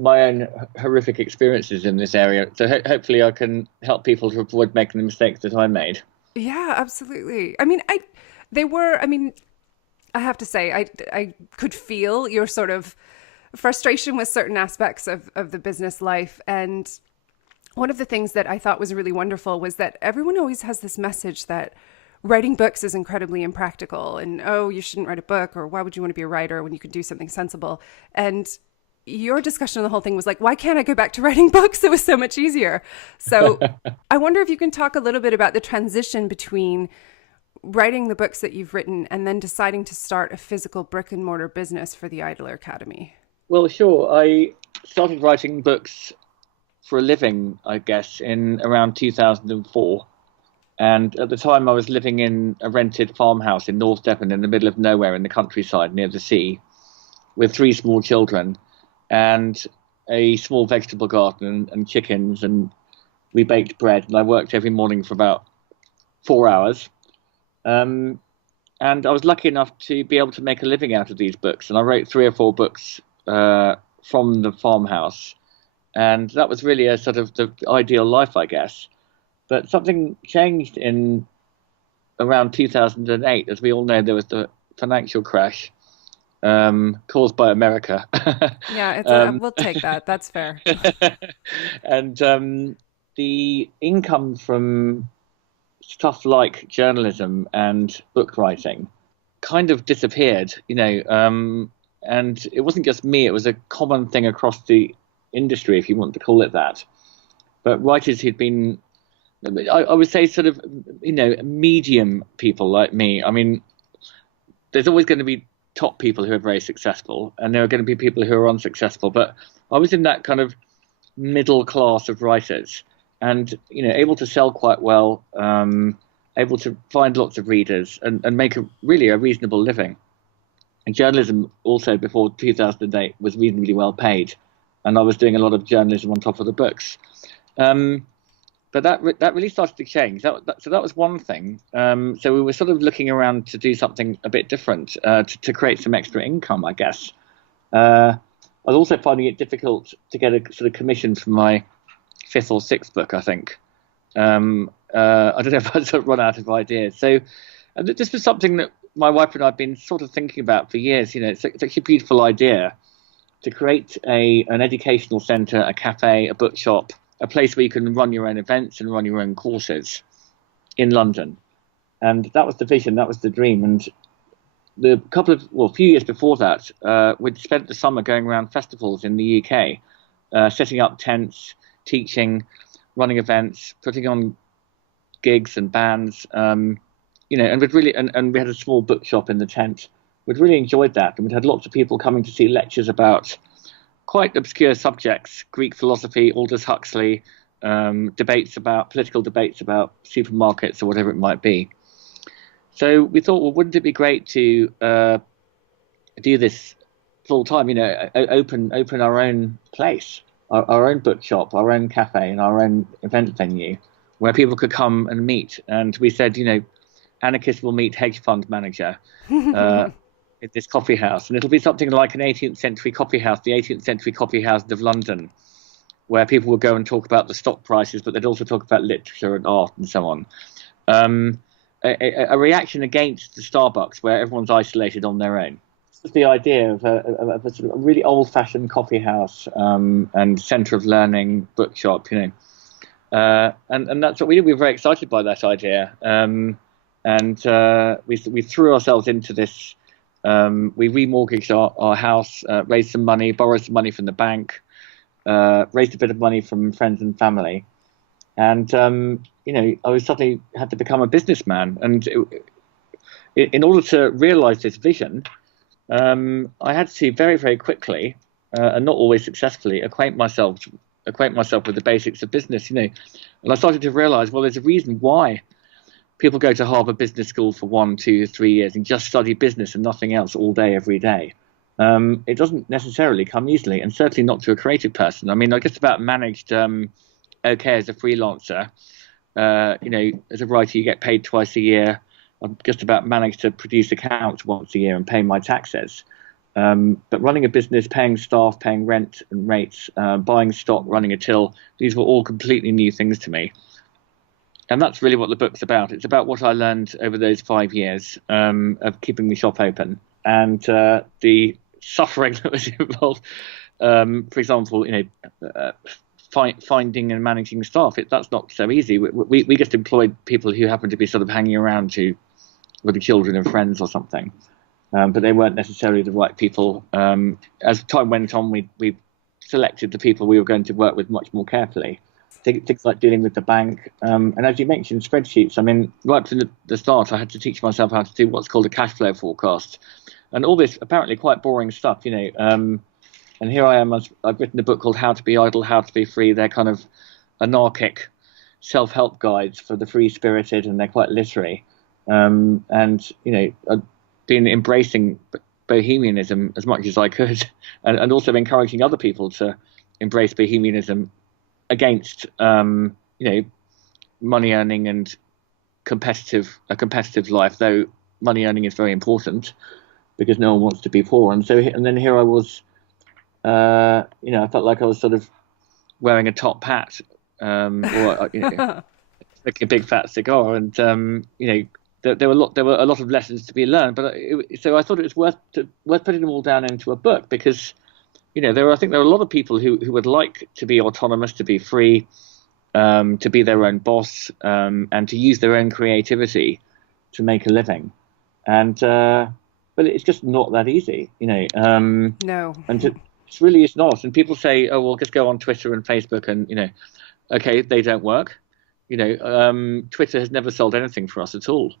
my own horrific experiences in this area, so hopefully I can help people to avoid making the mistakes that I made. Yeah, absolutely. I have to say, I could feel your sort of frustration with certain aspects of the business life. And one of the things that I thought was really wonderful was that everyone always has this message that writing books is incredibly impractical, and you shouldn't write a book, or why would you want to be a writer when you could do something sensible? And your discussion of the whole thing was like, why can't I go back to writing books? It was so much easier. So I wonder if you can talk a little bit about the transition between writing the books that you've written and then deciding to start a physical brick and mortar business for the Idler Academy. Well, sure. I started writing books for a living, I guess, in around 2004. And at the time, I was living in a rented farmhouse in North Devon, in the middle of nowhere in the countryside near the sea, with 3 small children and a small vegetable garden and chickens. And we baked bread, and I worked every morning for about 4 hours. And I was lucky enough to be able to make a living out of these books. And I wrote 3 or 4 books from the farmhouse. And that was really a sort of the ideal life, I guess. But something changed in around 2008. As we all know, there was the financial crash caused by America. Yeah, we'll take that. That's fair. And the income from stuff like journalism and book writing kind of disappeared, and it wasn't just me. It was a common thing across the industry, if you want to call it that. But writers who'd been, I would say, sort of, medium people like me. I mean, there's always going to be top people who are very successful, and there are going to be people who are unsuccessful. But I was in that kind of middle class of writers, and able to sell quite well, able to find lots of readers, and make a reasonable living. And journalism also before 2008 was reasonably well paid, and I was doing a lot of journalism on top of the books. But that really started to change. So that was one thing. So we were sort of looking around to do something a bit different, to create some extra income, I guess. I was also finding it difficult to get a sort of commission for my 5th or 6th book, I think. I don't know if I sort of run out of ideas. So this was something that my wife and I have been sort of thinking about for years. It's such a beautiful idea to create an educational centre, a cafe, a bookshop, a place where you can run your own events and run your own courses in London. And that was the vision, that was the dream. And a few years before that, we'd spent the summer going around festivals in the UK, setting up tents, teaching, running events, putting on gigs and bands, and we'd really and we had a small bookshop in the tent. We'd really enjoyed that, and we'd had lots of people coming to see lectures about quite obscure subjects: Greek philosophy, Aldous Huxley, political debates about supermarkets or whatever it might be. So we thought, well, wouldn't it be great to do this full time? Open our own place, our own bookshop, our own cafe, and our own event venue where people could come and meet. And we said, anarchists will meet hedge fund manager at this coffee house, and it'll be something like an 18th century coffee house, the 18th century coffee house of London, where people would go and talk about the stock prices, but they'd also talk about literature and art and so on. A reaction against the Starbucks, where everyone's isolated on their own. This was the idea of a sort of really old-fashioned coffee house and centre of learning bookshop, and that's what we did. We were very excited by that idea, and we threw ourselves into this. We remortgaged our house, raised some money, borrowed some money from the bank, raised a bit of money from friends and family. And, I suddenly had to become a businessman. And in order to realize this vision, I had to very, very quickly, and not always successfully, acquaint myself with the basics of business, And I started to realize, well, there's a reason why people go to Harvard Business School for 1, 2, 3 years and just study business and nothing else all day, every day. It doesn't necessarily come easily, and certainly not to a creative person. I mean, I just about managed okay as a freelancer. As a writer, you get paid twice a year. I've just about managed to produce accounts once a year and pay my taxes. But running a business, paying staff, paying rent and rates, buying stock, running a till, these were all completely new things to me. And that's really what the book's about. It's about what I learned over those 5 years of keeping the shop open, and the suffering that was involved. For example, finding and managing staff. That's not so easy. We just employed people who happened to be sort of hanging around with the children of friends or something, but they weren't necessarily the right people. As time went on, we selected the people we were going to work with much more carefully. Things like dealing with the bank, and as you mentioned, spreadsheets. I mean, right from the start, I had to teach myself how to do what's called a cash flow forecast, and all this apparently quite boring stuff, And here I am. I've written a book called How to Be Idle, How to Be Free. They're kind of anarchic self-help guides for the free-spirited, and they're quite literary. And I've been embracing bohemianism as much as I could, and also encouraging other people to embrace bohemianism against money earning and a competitive life, though money earning is very important because no one wants to be poor. And then here I was, I felt like I was sort of wearing a top hat, or smoking a big fat cigar, and there were a lot of lessons to be learned. But so I thought it was worth putting them all down into a book, because I think there are a lot of people who would like to be autonomous, to be free, to be their own boss, and to use their own creativity to make a living. And but it's just not that easy, No. And it really is not. And people say, oh, well, just go on Twitter and Facebook, and okay, they don't work. Twitter has never sold anything for us at all.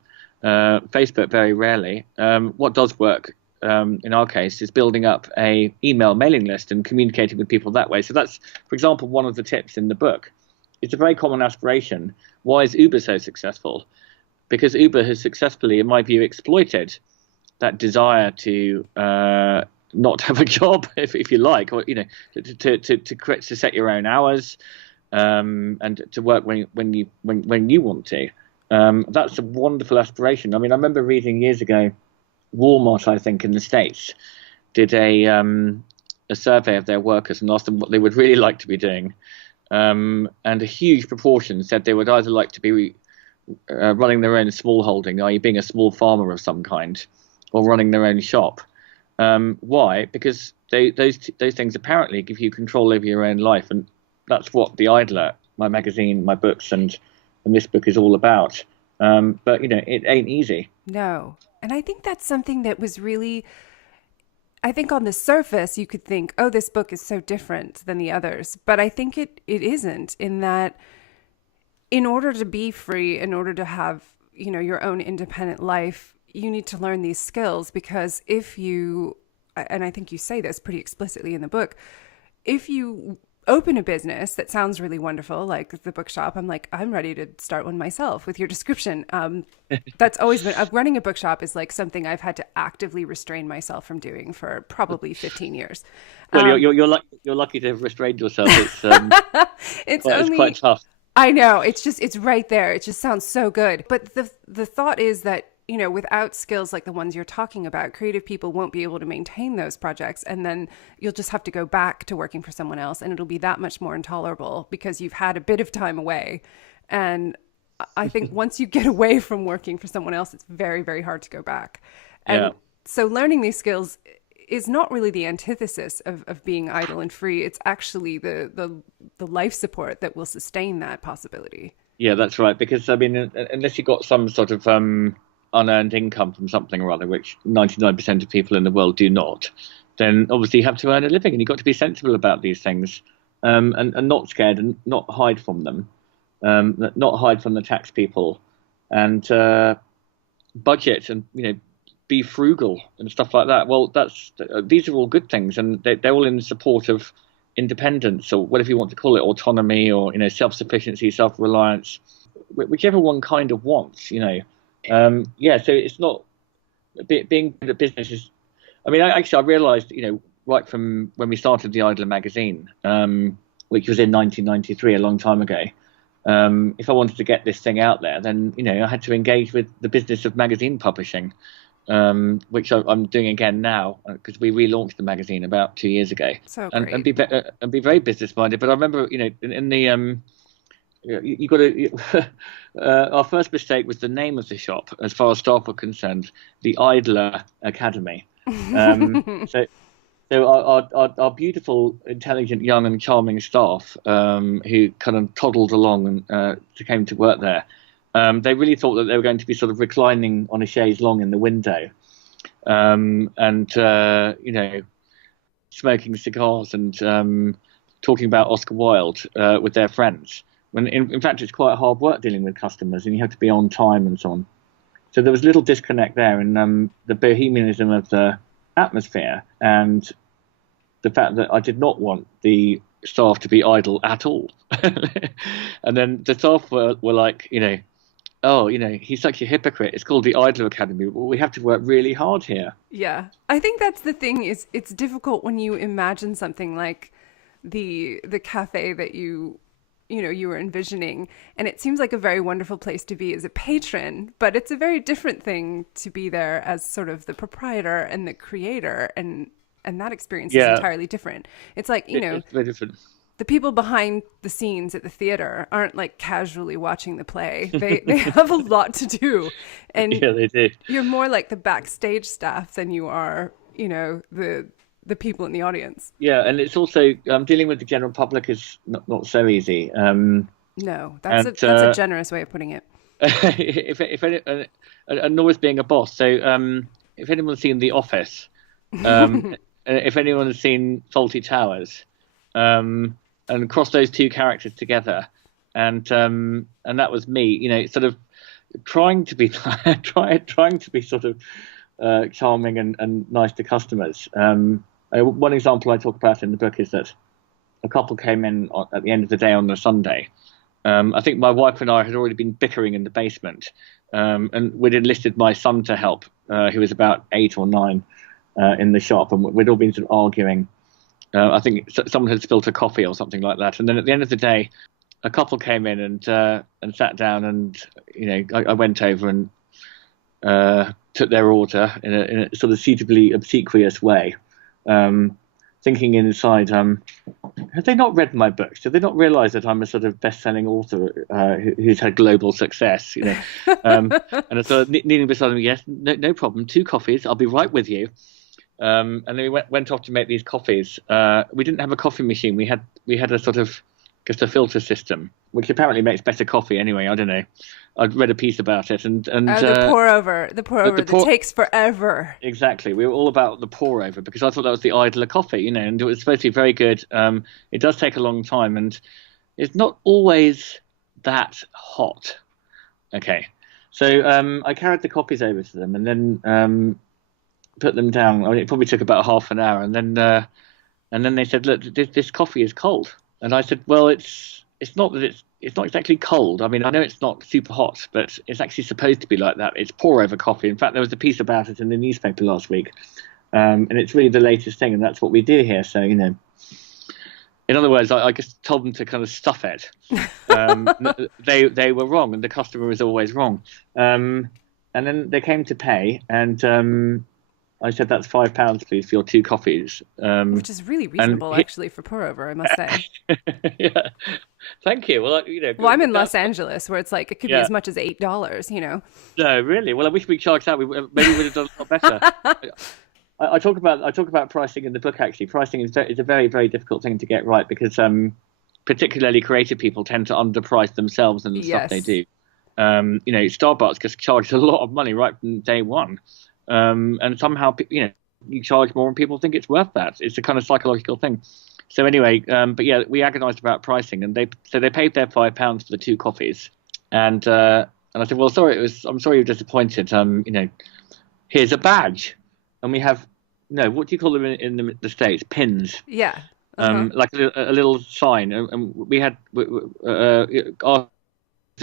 Facebook very rarely. What does work, in our case, is building up a email mailing list and communicating with people that way. So that's, for example, one of the tips in the book. It's a very common aspiration. Why is Uber so successful? Because Uber has successfully, in my view, exploited that desire to not have a job, if you like, or to set your own hours, and to work when you want to. That's a wonderful aspiration. I mean, I remember reading years ago, Walmart, I think, in the States, did a survey of their workers and asked them what they would really like to be doing. And a huge proportion said they would either like to be running their own small holding, i.e. being a small farmer of some kind, or running their own shop. Why? Because those things apparently give you control over your own life, and that's what The Idler, my magazine, my books, and this book is all about. But it ain't easy. No. And I think that's something that was really, I think on the surface you could think, oh, this book is so different than the others. But I think it isn't, in that in order to be free, in order to have, your own independent life, you need to learn these skills, because if you, and I think you say this pretty explicitly in the book, if you open a business that sounds really wonderful, like the bookshop, I'm ready to start one myself with your description. That's always been, running a bookshop is like something I've had to actively restrain myself from doing for probably 15 years. Well, you're lucky to have restrained yourself. It's quite tough. I know. It's right there. It just sounds so good. But the thought is that, without skills like the ones you're talking about, creative people won't be able to maintain those projects. And then you'll just have to go back to working for someone else. And it'll be that much more intolerable because you've had a bit of time away. And I think once you get away from working for someone else, it's very, very hard to go back. And so learning these skills is not really the antithesis of being idle and free. It's actually the life support that will sustain that possibility. Yeah, that's right. Because, unless you've got some sort of unearned income from something or other, which 99% of people in the world do not, then obviously you have to earn a living, and you've got to be sensible about these things, and not scared, and not hide from them, not hide from the tax people, and budget, and be frugal and stuff like that. Well, these are all good things, and they're all in support of independence, or whatever you want to call it, autonomy, or self-sufficiency, self-reliance, whichever one kind of wants. So it's not being good at business is. I realised, right from when we started the Idler magazine, which was in 1993, a long time ago. If I wanted to get this thing out there, then I had to engage with the business of magazine publishing, which I'm doing again now, because we relaunched the magazine about 2 years ago. So great. And be very business minded. But I remember, in the you got to. Our first mistake was the name of the shop, as far as staff were concerned, the Idler Academy. So our beautiful, intelligent, young, and charming staff, who kind of toddled along and came to work there, they really thought that they were going to be sort of reclining on a chaise longue in the window, and smoking cigars and talking about Oscar Wilde with their friends. When in fact it's quite hard work dealing with customers, and you have to be on time and so on. So there was a little disconnect there, and the bohemianism of the atmosphere, and the fact that I did not want the staff to be idle at all. And then the staff were like, he's such a hypocrite. It's called the Idler Academy. Well, we have to work really hard here. Yeah. I think that's the thing, is it's difficult when you imagine something like the cafe that you were envisioning, and it seems like a very wonderful place to be as a patron, but it's a very different thing to be there as sort of the proprietor and the creator, and that experience is entirely different. It's like, it's very different. The people behind the scenes at the theater aren't like casually watching the play. They have a lot to do, and yeah, they do. You're more like the backstage staff than you are, the people in the audience. Yeah, and it's also dealing with the general public is not so easy. No, that's a generous way of putting it. And always being a boss. So if anyone's seen The Office, if anyone has seen Fawlty Towers, and cross those two characters together, and that was me. Sort of trying to be trying to be sort of charming and nice to customers. One example I talk about in the book is that a couple came in at the end of the day on a Sunday. I think my wife and I had already been bickering in the basement, and we'd enlisted my son to help, who was about 8 or 9, in the shop, and we'd all been sort of arguing. I think someone had spilt a coffee or something like that, and then at the end of the day, a couple came in and sat down, and I went over and took their order in a sort of suitably obsequious way. Thinking inside, have they not read my books? Do they not realise that I'm a sort of best-selling author who's had global success? And I sort of kneeling beside them, yes, no problem, 2 coffees, I'll be right with you. And then we went off to make these coffees. We didn't have a coffee machine. We had a sort of just a filter system, which apparently makes better coffee anyway. I don't know. I'd read a piece about it, and the pour over that takes forever. Exactly, we were all about the pour over because I thought that was the Idler coffee, and it was supposed to be very good. It does take a long time, and it's not always that hot. Okay. So I carried the copies over to them and then put them down. I mean, it probably took about half an hour, and then they said, "Look, this coffee is cold." And I said, "Well, it's not that it's not exactly cold. I mean, I know it's not super hot, but it's actually supposed to be like that. It's pour over coffee. In fact, there was a piece about it in the newspaper last week, and it's really the latest thing, and that's what we do here. So, in other words, I just told them to kind of stuff it. They were wrong, and the customer is always wrong. And then they came to pay, and I said, "That's £5, please, for your 2 coffees." Which is really reasonable, actually, for pour over, I must say. Yeah, thank you. Well, Well, I'm in Los Angeles, where it's like it could be as much as $8. No, really. Well, I wish we charged that. Maybe we would have done a lot better. I talk about pricing in the book. Actually, pricing is a very, very difficult thing to get right because particularly creative people tend to underprice themselves and the stuff they do. Starbucks just charges a lot of money right from day one, and somehow you charge more and people think it's worth that. It's a kind of psychological thing. So anyway, but yeah, we agonised about pricing, and they paid their £5 for the 2 coffees, and I said, well, I'm sorry you're disappointed. Here's a badge. And we have, what do you call them in the States? Pins. Yeah. Like a little sign. And we had the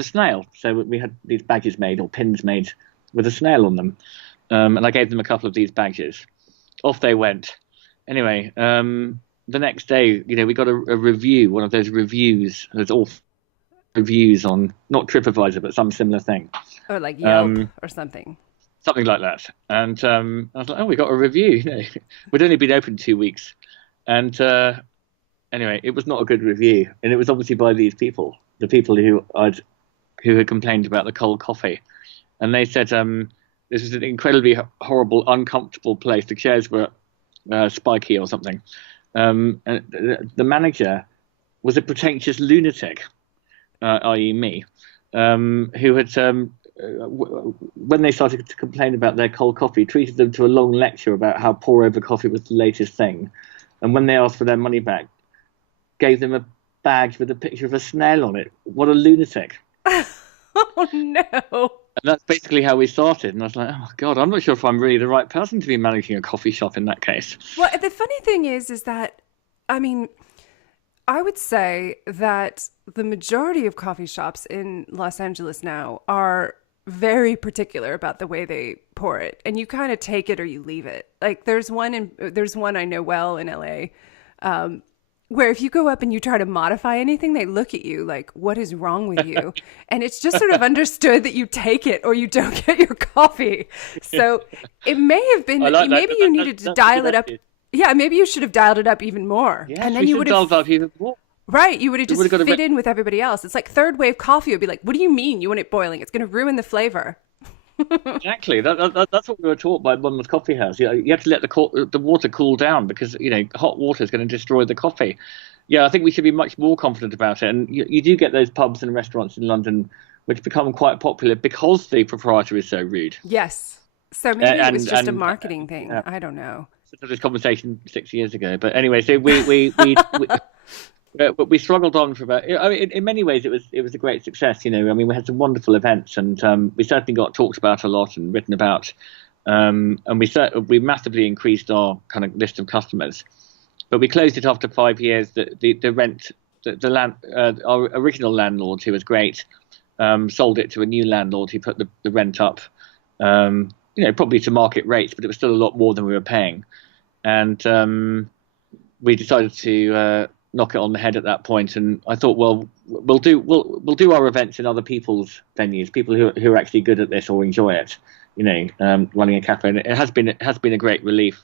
snail. So we had these badges made, or pins made with a snail on them. And I gave them a couple of these badges. Off they went. Anyway, the next day, we got a review, one of those reviews. There's all reviews on, not TripAdvisor, but some similar thing. Or like Yelp or something. Something like that. And I was like, oh, we got a review. We'd only been open 2 weeks. And anyway, it was not a good review. And it was obviously by these people, the people who had complained about the cold coffee. And they said this was an incredibly horrible, uncomfortable place. The chairs were spiky or something. And the manager was a pretentious lunatic, i.e. me, who had... when they started to complain about their cold coffee, treated them to a long lecture about how pour over coffee was the latest thing. And when they asked for their money back, gave them a badge with a picture of a snail on it. What a lunatic. Oh, no. And that's basically how we started. And I was like, oh, God, I'm not sure if I'm really the right person to be managing a coffee shop in that case. Well, the funny thing is that, I mean, I would say that the majority of coffee shops in Los Angeles now are very particular about the way they pour it, and you kind of take it or you leave it. Like there's one I know well in LA, where if you go up and you try to modify anything, they look at you like, what is wrong with you? And it's just sort of understood that you take it or you don't get your coffee. So it may have been, maybe you needed to dial it up. Yeah, maybe you should have dialed it up even more. Yes, and then you would have dialed up even more. Right, you would have just fit in with everybody else. It's like third wave coffee would be like, what do you mean you want it boiling? It's going to ruin the flavor. Exactly. That's what we were taught by Monmouth Coffee House. You have to let the water cool down because hot water is going to destroy the coffee. Yeah, I think we should be much more confident about it. And you do get those pubs and restaurants in London which become quite popular because the proprietor is so rude. Yes. So maybe it was just a marketing thing. I don't know. This conversation 6 years ago, but anyway, so we struggled on for about. I mean, in many ways, it was a great success. I mean, we had some wonderful events, and we certainly got talked about a lot and written about. And we massively increased our kind of list of customers, but we closed it after 5 years. The rent, the land, our original landlord, who was great, sold it to a new landlord who put the rent up. Probably to market rates, but it was still a lot more than we were paying. And we decided to knock it on the head at that point. And I thought, well, we'll do our events in other people's venues, people who are actually good at this or enjoy it. Running a cafe, and it has been a great relief.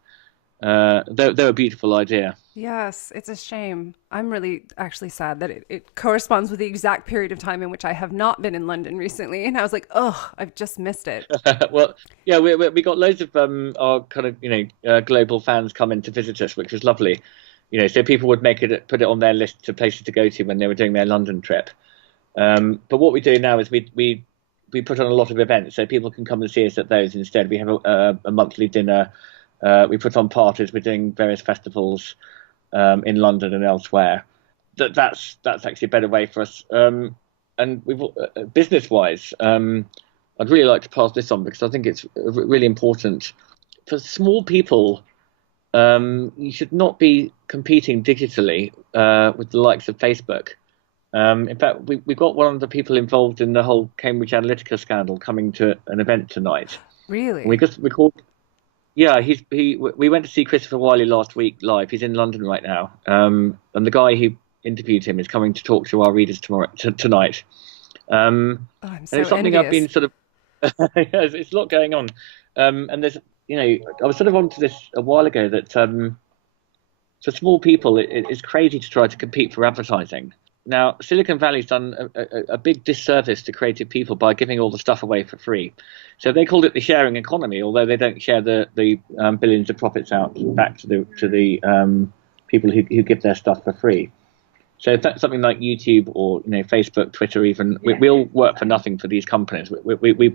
They're a beautiful idea. Yes, it's a shame. I'm really actually sad that it corresponds with the exact period of time in which I have not been in London recently. And I was like, oh, I've just missed it. Well, yeah, we got loads of our kind of, global fans come in to visit us, which was lovely. So people would put it on their list of places to go to when they were doing their London trip. But what we do now is we put on a lot of events so people can come and see us at those instead. We have a monthly dinner. We put on parties. We're doing various festivals in London and elsewhere. That's actually a better way for us. and we've business-wise, I'd really like to pass this on because I think it's really important for small people. You should not be competing digitally with the likes of Facebook. In fact, we've got one of the people involved in the whole Cambridge Analytica scandal coming to an event tonight. We Really? just recorded. Yeah, we went to see Christopher Wiley last week live. He's in London right now. And the guy who interviewed him is coming to talk to our readers tonight. Oh, I'm And so it's something I've envious. been sort of, it's a lot going on. And there's, I was sort of onto this a while ago that for small people, it's crazy to try to compete for advertising. Now, Silicon Valley's done a big disservice to creative people by giving all the stuff away for free. So they called it the sharing economy, although they don't share the billions of profits out back to the people who give their stuff for free. So if that's something like YouTube or Facebook, Twitter, even we all work for nothing for these companies. We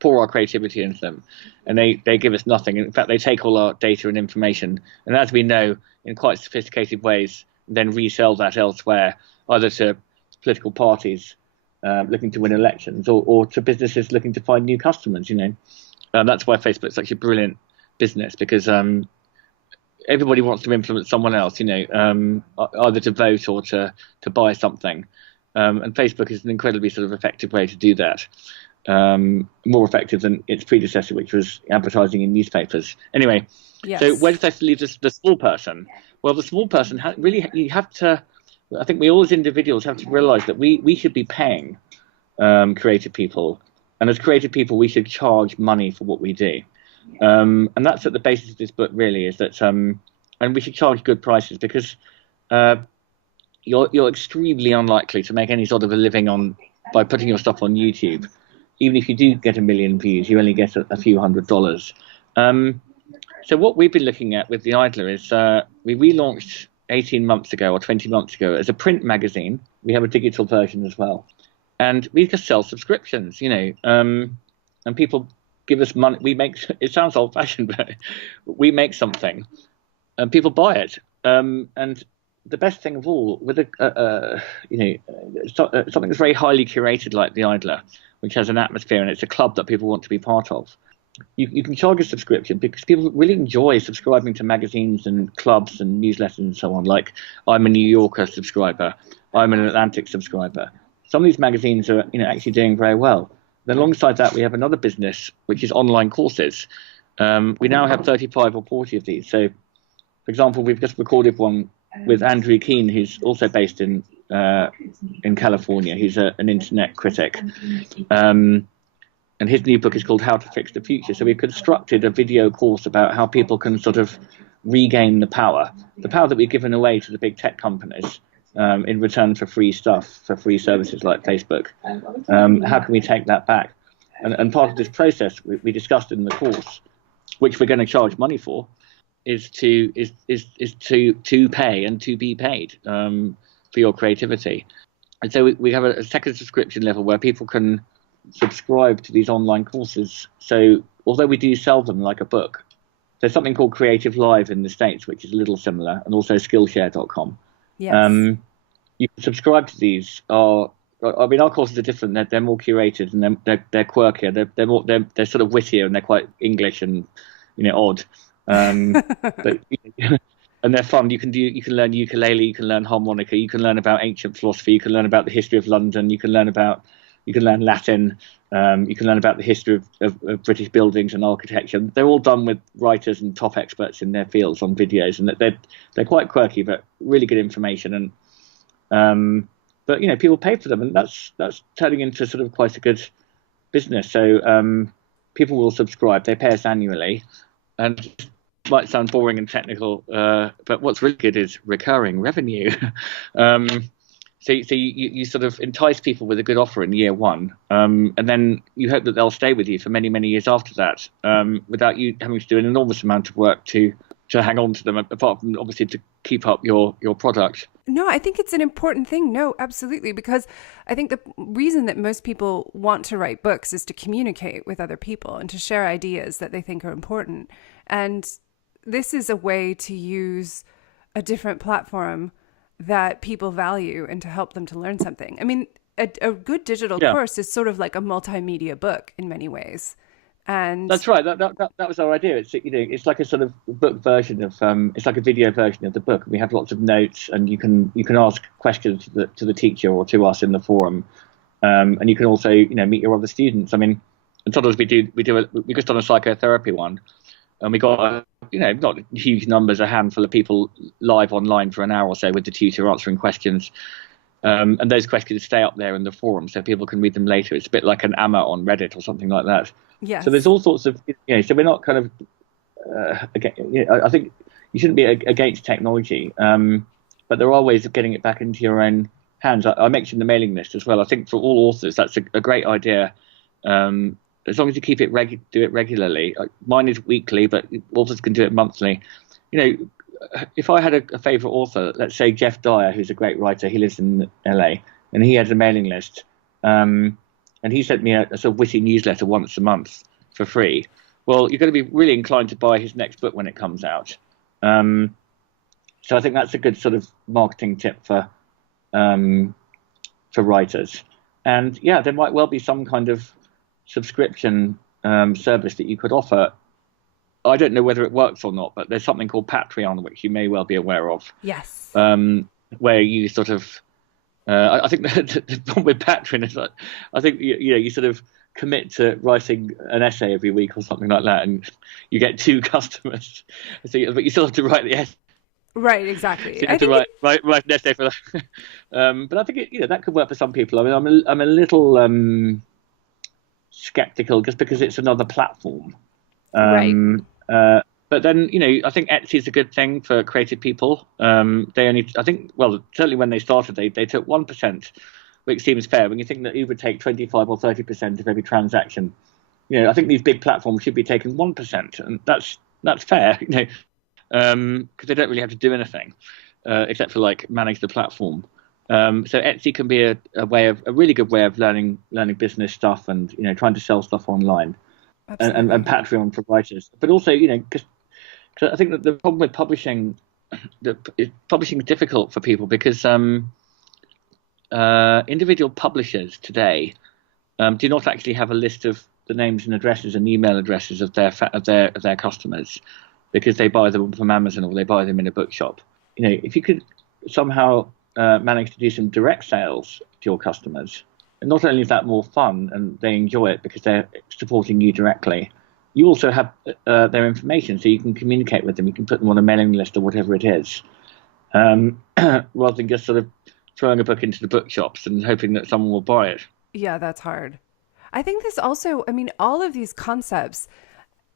pour our creativity into them, and they give us nothing. In fact, they take all our data and information, and as we know, in quite sophisticated ways, then resell that elsewhere, either to political parties looking to win elections, or to businesses looking to find new customers. That's why Facebook's such a brilliant business, because everybody wants to influence someone else, either to vote or to buy something. And Facebook is an incredibly sort of effective way to do that. More effective than its predecessor, which was advertising in newspapers. Anyway, Yes. so where does that leave the small person? Well, the small person you have to. I think we all as individuals have to realise that we should be paying creative people, and as creative people, we should charge money for what we do. And that's at the basis of this book, really, is that, and we should charge good prices, because you're extremely unlikely to make any sort of a living by putting your stuff on YouTube. Even if you do get 1 million views, you only get a few $100s. So what we've been looking at with The Idler is we relaunched 18 months ago or 20 months ago as a print magazine. We have a digital version as well. And we just sell subscriptions, and people give us money. It sounds old fashioned, but we make something and people buy it. And the best thing of all, with something that's very highly curated like The Idler, which has an atmosphere and it's a club that people want to be part of. You can charge a subscription because people really enjoy subscribing to magazines and clubs and newsletters and so on. Like, I'm a New Yorker subscriber, I'm an Atlantic subscriber. Some of these magazines are actually doing very well. Then alongside that, we have another business, which is online courses. We now have 35 or 40 of these. So, for example, we've just recorded one with Andrew Keane, who's also based in California. He's an internet critic. And his new book is called How to Fix the Future. So we've constructed a video course about how people can sort of regain the power that we've given away to the big tech companies in return for free stuff, for free services like Facebook. How can we take that back? And part of this process we discussed in the course, which we're going to charge money for, is to pay and to be paid for your creativity. And so we have a second subscription level where people can subscribe to these online courses. So although we do sell them like a book, there's something called Creative Live in the States, which is a little similar, and also Skillshare.com. Yes. You can subscribe to these. Our courses are different. They're more curated, and they're quirkier. They're sort of wittier, and they're quite English and odd. But and they're fun. You can learn ukulele, you can learn harmonica, you can learn about ancient philosophy, you can learn about the history of London, you can learn Latin, you can learn about the history of British buildings and architecture. They're all done with writers and top experts in their fields on videos, and they're quite quirky but really good information. And but people pay for them, and that's turning into sort of quite a good business. So people will subscribe. They pay us annually, and it might sound boring and technical, but what's really good is recurring revenue. So you sort of entice people with a good offer in year one, and then you hope that they'll stay with you for many, many years after that, without you having to do an enormous amount of work to hang on to them, apart from obviously to keep up your product. No, I think it's an important thing. No, absolutely. Because I think the reason that most people want to write books is to communicate with other people and to share ideas that they think are important. And this is a way to use a different platform that people value and to help them to learn something. I mean, a good digital course is sort of like a multimedia book in many ways. And that's right. That was our idea. It's it's like a sort of book version of it's like a video version of the book. We have lots of notes, and you can ask questions to the teacher or to us in the forum, and you can also meet your other students. I mean, and sometimes we just done a psychotherapy one, and we got not huge numbers, a handful of people live online for an hour or so with the tutor answering questions. And those questions stay up there in the forum so people can read them later. It's a bit like an AMA on Reddit or something like that. yes. So there's all sorts of, so we're not kind of, I think you shouldn't be against technology, but there are ways of getting it back into your own hands. I mentioned the mailing list as well. I think for all authors, that's a great idea. As long as you keep it do it regularly. Mine is weekly, but authors can do it monthly. If I had a favourite author, let's say Jeff Dyer, who's a great writer, he lives in LA, and he has a mailing list, and he sent me a sort of witty newsletter once a month for free. Well, you're going to be really inclined to buy his next book when it comes out. So I think that's a good sort of marketing tip for writers. And yeah, there might well be some kind of subscription service that you could offer. I don't know whether it works or not, but there's something called Patreon, which you may well be aware of. Yes. Where you sort of, I think the problem with Patreon is that I think you sort of commit to writing an essay every week or something like that, and you get 2 customers. But you still have to write the essay. Right, exactly. So you have to write an essay for that. But I think that could work for some people. I mean, I'm a little skeptical just because it's another platform. Right. But then, I think Etsy is a good thing for creative people. Certainly when they started, they took 1%, which seems fair. When you think that Uber take 25 or 30% of every transaction, I think these big platforms should be taking 1%, and that's fair, because they don't really have to do anything except for manage the platform. So Etsy can be a really good way of learning business stuff and trying to sell stuff online. And Patreon for writers, but also because I think that the problem with publishing is difficult for people because individual publishers today do not actually have a list of the names and addresses and email addresses of their customers, because they buy them from Amazon or they buy them in a bookshop. If you could somehow manage to do some direct sales to your customers, and not only is that more fun and they enjoy it because they're supporting you directly, you also have their information, so you can communicate with them. You can put them on a mailing list or whatever it is, rather than just sort of throwing a book into the bookshops and hoping that someone will buy it. Yeah, that's hard. I think this also, all of these concepts,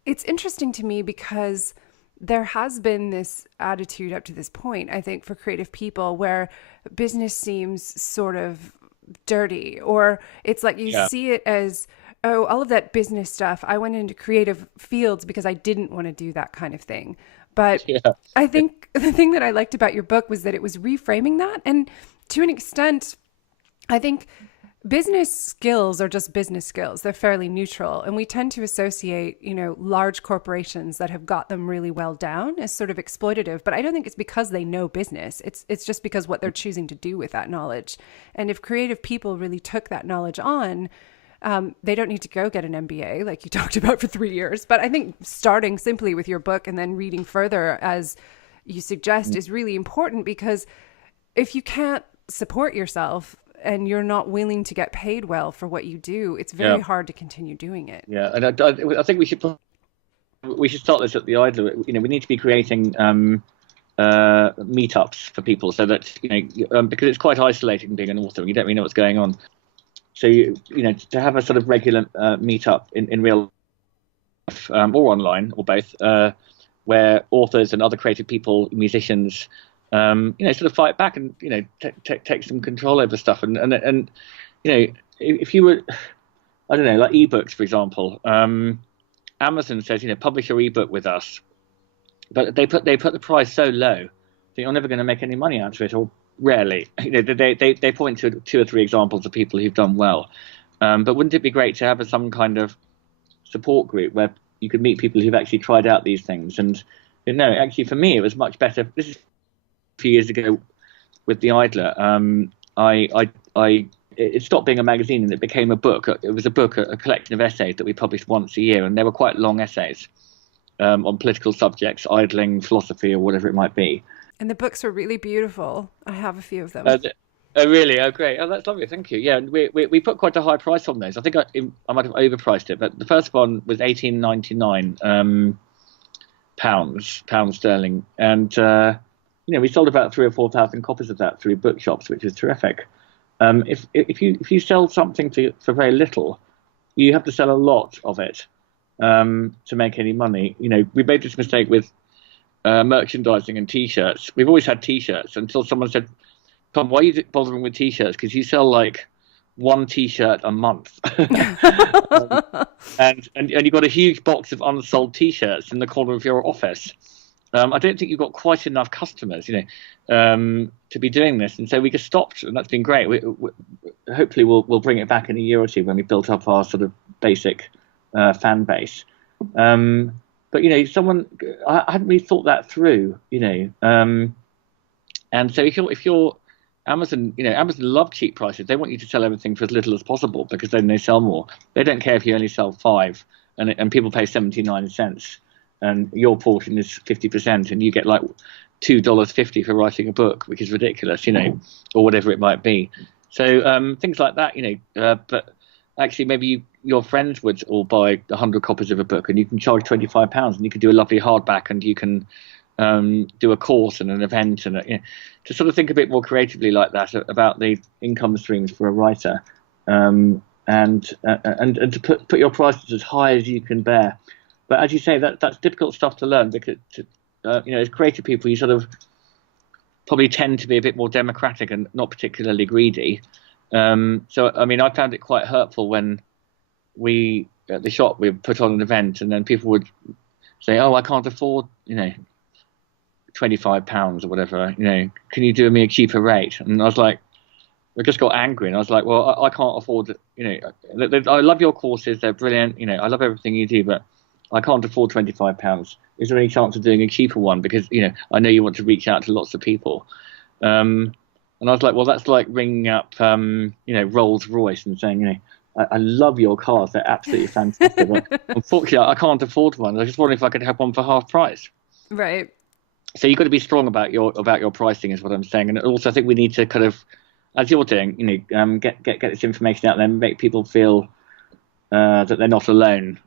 it's interesting to me because there has been this attitude up to this point, I think, for creative people where business seems sort of dirty, or it's like you see it as, oh, all of that business stuff, I went into creative fields because I didn't want to do that kind of thing. But I think the thing that I liked about your book was that it was reframing that, and to an extent I think business skills are just business skills. They're fairly neutral. And we tend to associate, large corporations that have got them really well down as sort of exploitative. But I don't think it's because they know business. It's just because what they're choosing to do with that knowledge. And if creative people really took that knowledge on, they don't need to go get an MBA like you talked about for 3 years. But I think starting simply with your book and then reading further, as you suggest, is really important, because if you can't support yourself and you're not willing to get paid well for what you do, it's very hard to continue doing it. Yeah, and I think we should start this at the Idler. We need to be creating meetups for people, so that because it's quite isolating being an author and you don't really know what's going on. So to have a sort of regular meetup in real life or online or both, where authors and other creative people, musicians, sort of fight back and take some control over stuff, and if you were, I don't know, like ebooks for example, Amazon says publish your ebook with us, but they put the price so low that you're never going to make any money out of it, or rarely. They point to 2 or 3 examples of people who've done well, but wouldn't it be great to have some kind of support group where you could meet people who've actually tried out these things? And actually for me it was much better. This is a few years ago with the Idler. I it stopped being a magazine and it became a book. It was a book, a collection of essays that we published once a year, and they were quite long essays on political subjects, idling, philosophy, or whatever it might be. And the books were really beautiful. I have a few of them. Oh, really? Oh, great. Oh, that's lovely. Thank you. Yeah, we put quite a high price on those. I think I might have overpriced it, but the first one was 18.99 pounds sterling, and we sold about 3,000 or 4,000 copies of that through bookshops, which is terrific. If you sell something for very little, you have to sell a lot of it to make any money. We made this mistake with merchandising and T-shirts. We've always had T-shirts until someone said, "Tom, why are you bothering with T-shirts? Because you sell like one T-shirt a month." and you've got a huge box of unsold T-shirts in the corner of your office. I don't think you've got quite enough customers, to be doing this. And so we just stopped, and that's been great. Hopefully we'll bring it back in a year or two when we built up our sort of basic fan base. But I hadn't really thought that through, and so if you're Amazon, Amazon love cheap prices. They want you to sell everything for as little as possible because then they sell more. They don't care if you only sell 5 and people pay 79 cents and your portion is 50% and you get like $2.50 for writing a book, which is ridiculous, or whatever it might be. So things like that, but actually maybe your friends would all buy 100 copies of a book and you can charge £25 and you can do a lovely hardback and you can do a course and an event and to sort of think a bit more creatively like that about the income streams for a writer, and to put your prices as high as you can bear. But as you say, that's difficult stuff to learn because as creative people, you sort of probably tend to be a bit more democratic and not particularly greedy. So I mean, I found it quite hurtful when we at the shop we put on an event and then people would say, "Oh, I can't afford £25 or whatever, can you do me a cheaper rate?" And I was like, I just got angry and I was like, well, I can't afford it. I love your courses, they're brilliant, I love everything you do, but I can't afford £25. Is there any chance of doing a cheaper one? Because, I know you want to reach out to lots of people. And I was like, well, that's like ringing up, Rolls Royce and saying, I love your cars, they're absolutely fantastic. But unfortunately, I can't afford one. I was just wondering if I could have one for half price. Right. So you've got to be strong about your pricing, is what I'm saying. And also, I think we need to kind of, as you're doing, get this information out there and make people feel that they're not alone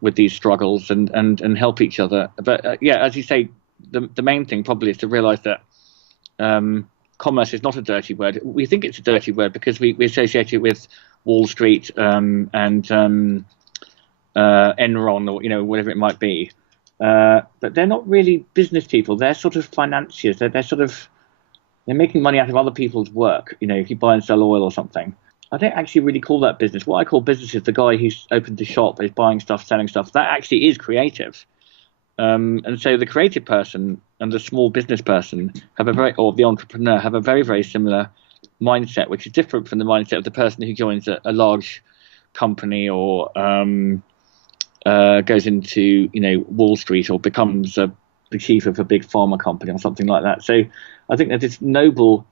with these struggles and help each other. But as you say, the main thing probably is to realise that commerce is not a dirty word. We think it's a dirty word because we associate it with Wall Street and Enron or whatever it might be. But they're not really business people. They're sort of financiers. They're making money out of other people's work. If you buy and sell oil or something. I don't actually really call that business. What I call business is the guy who's opened a shop, is buying stuff, selling stuff. That actually is creative. And so the creative person and the small business person or the entrepreneur have a very, very similar mindset, which is different from the mindset of the person who joins a large company or goes into Wall Street or becomes the chief of a big pharma company or something like that. So I think that this noble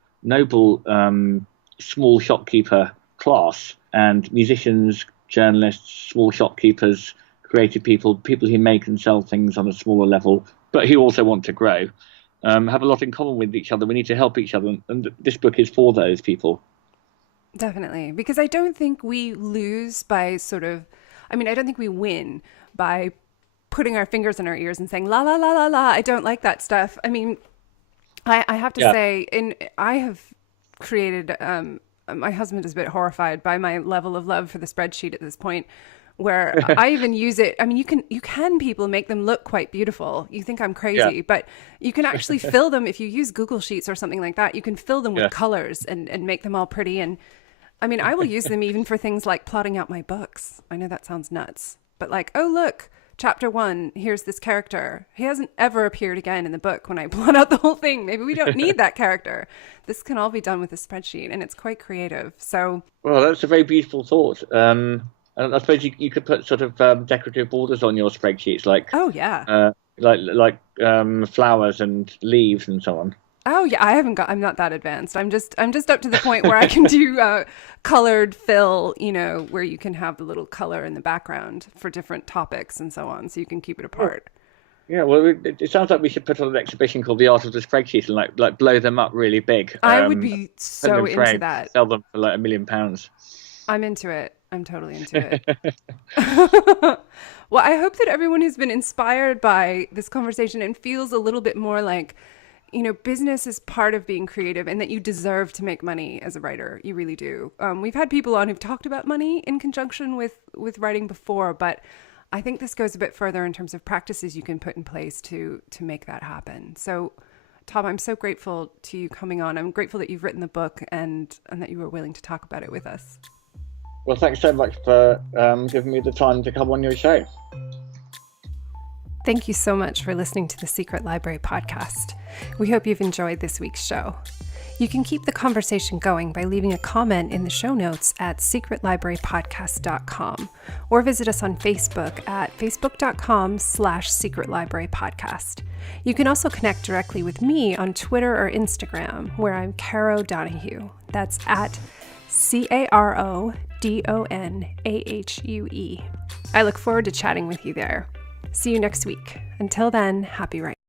small shopkeeper class and musicians, journalists, small shopkeepers, creative people who make and sell things on a smaller level, but who also want to grow, have a lot in common with each other. We need to help each other, and this book is for those people. Definitely, because I don't think we lose by I don't think we win by putting our fingers in our ears and saying, la, la, la, la, la, I don't like that stuff. I mean, I have to say, I have created, my husband is a bit horrified by my level of love for the spreadsheet at this point, where I even use it. I mean, you can people make them look quite beautiful. You think I'm crazy, but you can actually fill them if you use Google Sheets or something like that. You can fill them with colors and make them all pretty. And I mean, I will use them even for things like plotting out my books. I know that sounds nuts, but like, oh, look, chapter 1, here's this character. He hasn't ever appeared again in the book when I plot out the whole thing. Maybe we don't need that character. This can all be done with a spreadsheet, and it's quite creative. So, well, that's a very beautiful thought. And I suppose you could put sort of decorative borders on your spreadsheets, like like flowers and leaves and so on. Oh yeah, I'm not that advanced. I'm just up to the point where I can do colored fill, where you can have the little color in the background for different topics and so on, so you can keep it apart. Yeah, well, it sounds like we should put on an exhibition called The Art of the Spreadsheet and like blow them up really big. I would be put them so in into frames, that. sell them for like £1 million. I'm into it. I'm totally into it. Well, I hope that everyone has been inspired by this conversation and feels a little bit more like, business is part of being creative and that you deserve to make money as a writer. You really do. We've had people on who've talked about money in conjunction with writing before, but I think this goes a bit further in terms of practices you can put in place to make that happen. So, Tom, I'm so grateful to you coming on. I'm grateful that you've written the book and that you were willing to talk about it with us. Well, thanks so much for giving me the time to come on your show. Thank you so much for listening to the Secret Library podcast. We hope you've enjoyed this week's show. You can keep the conversation going by leaving a comment in the show notes at secretlibrarypodcast.com or visit us on Facebook at facebook.com/secretlibrarypodcast. You can also connect directly with me on Twitter or Instagram, where I'm Caro Donahue. That's at CaroDonahue. I look forward to chatting with you there. See you next week. Until then, happy writing.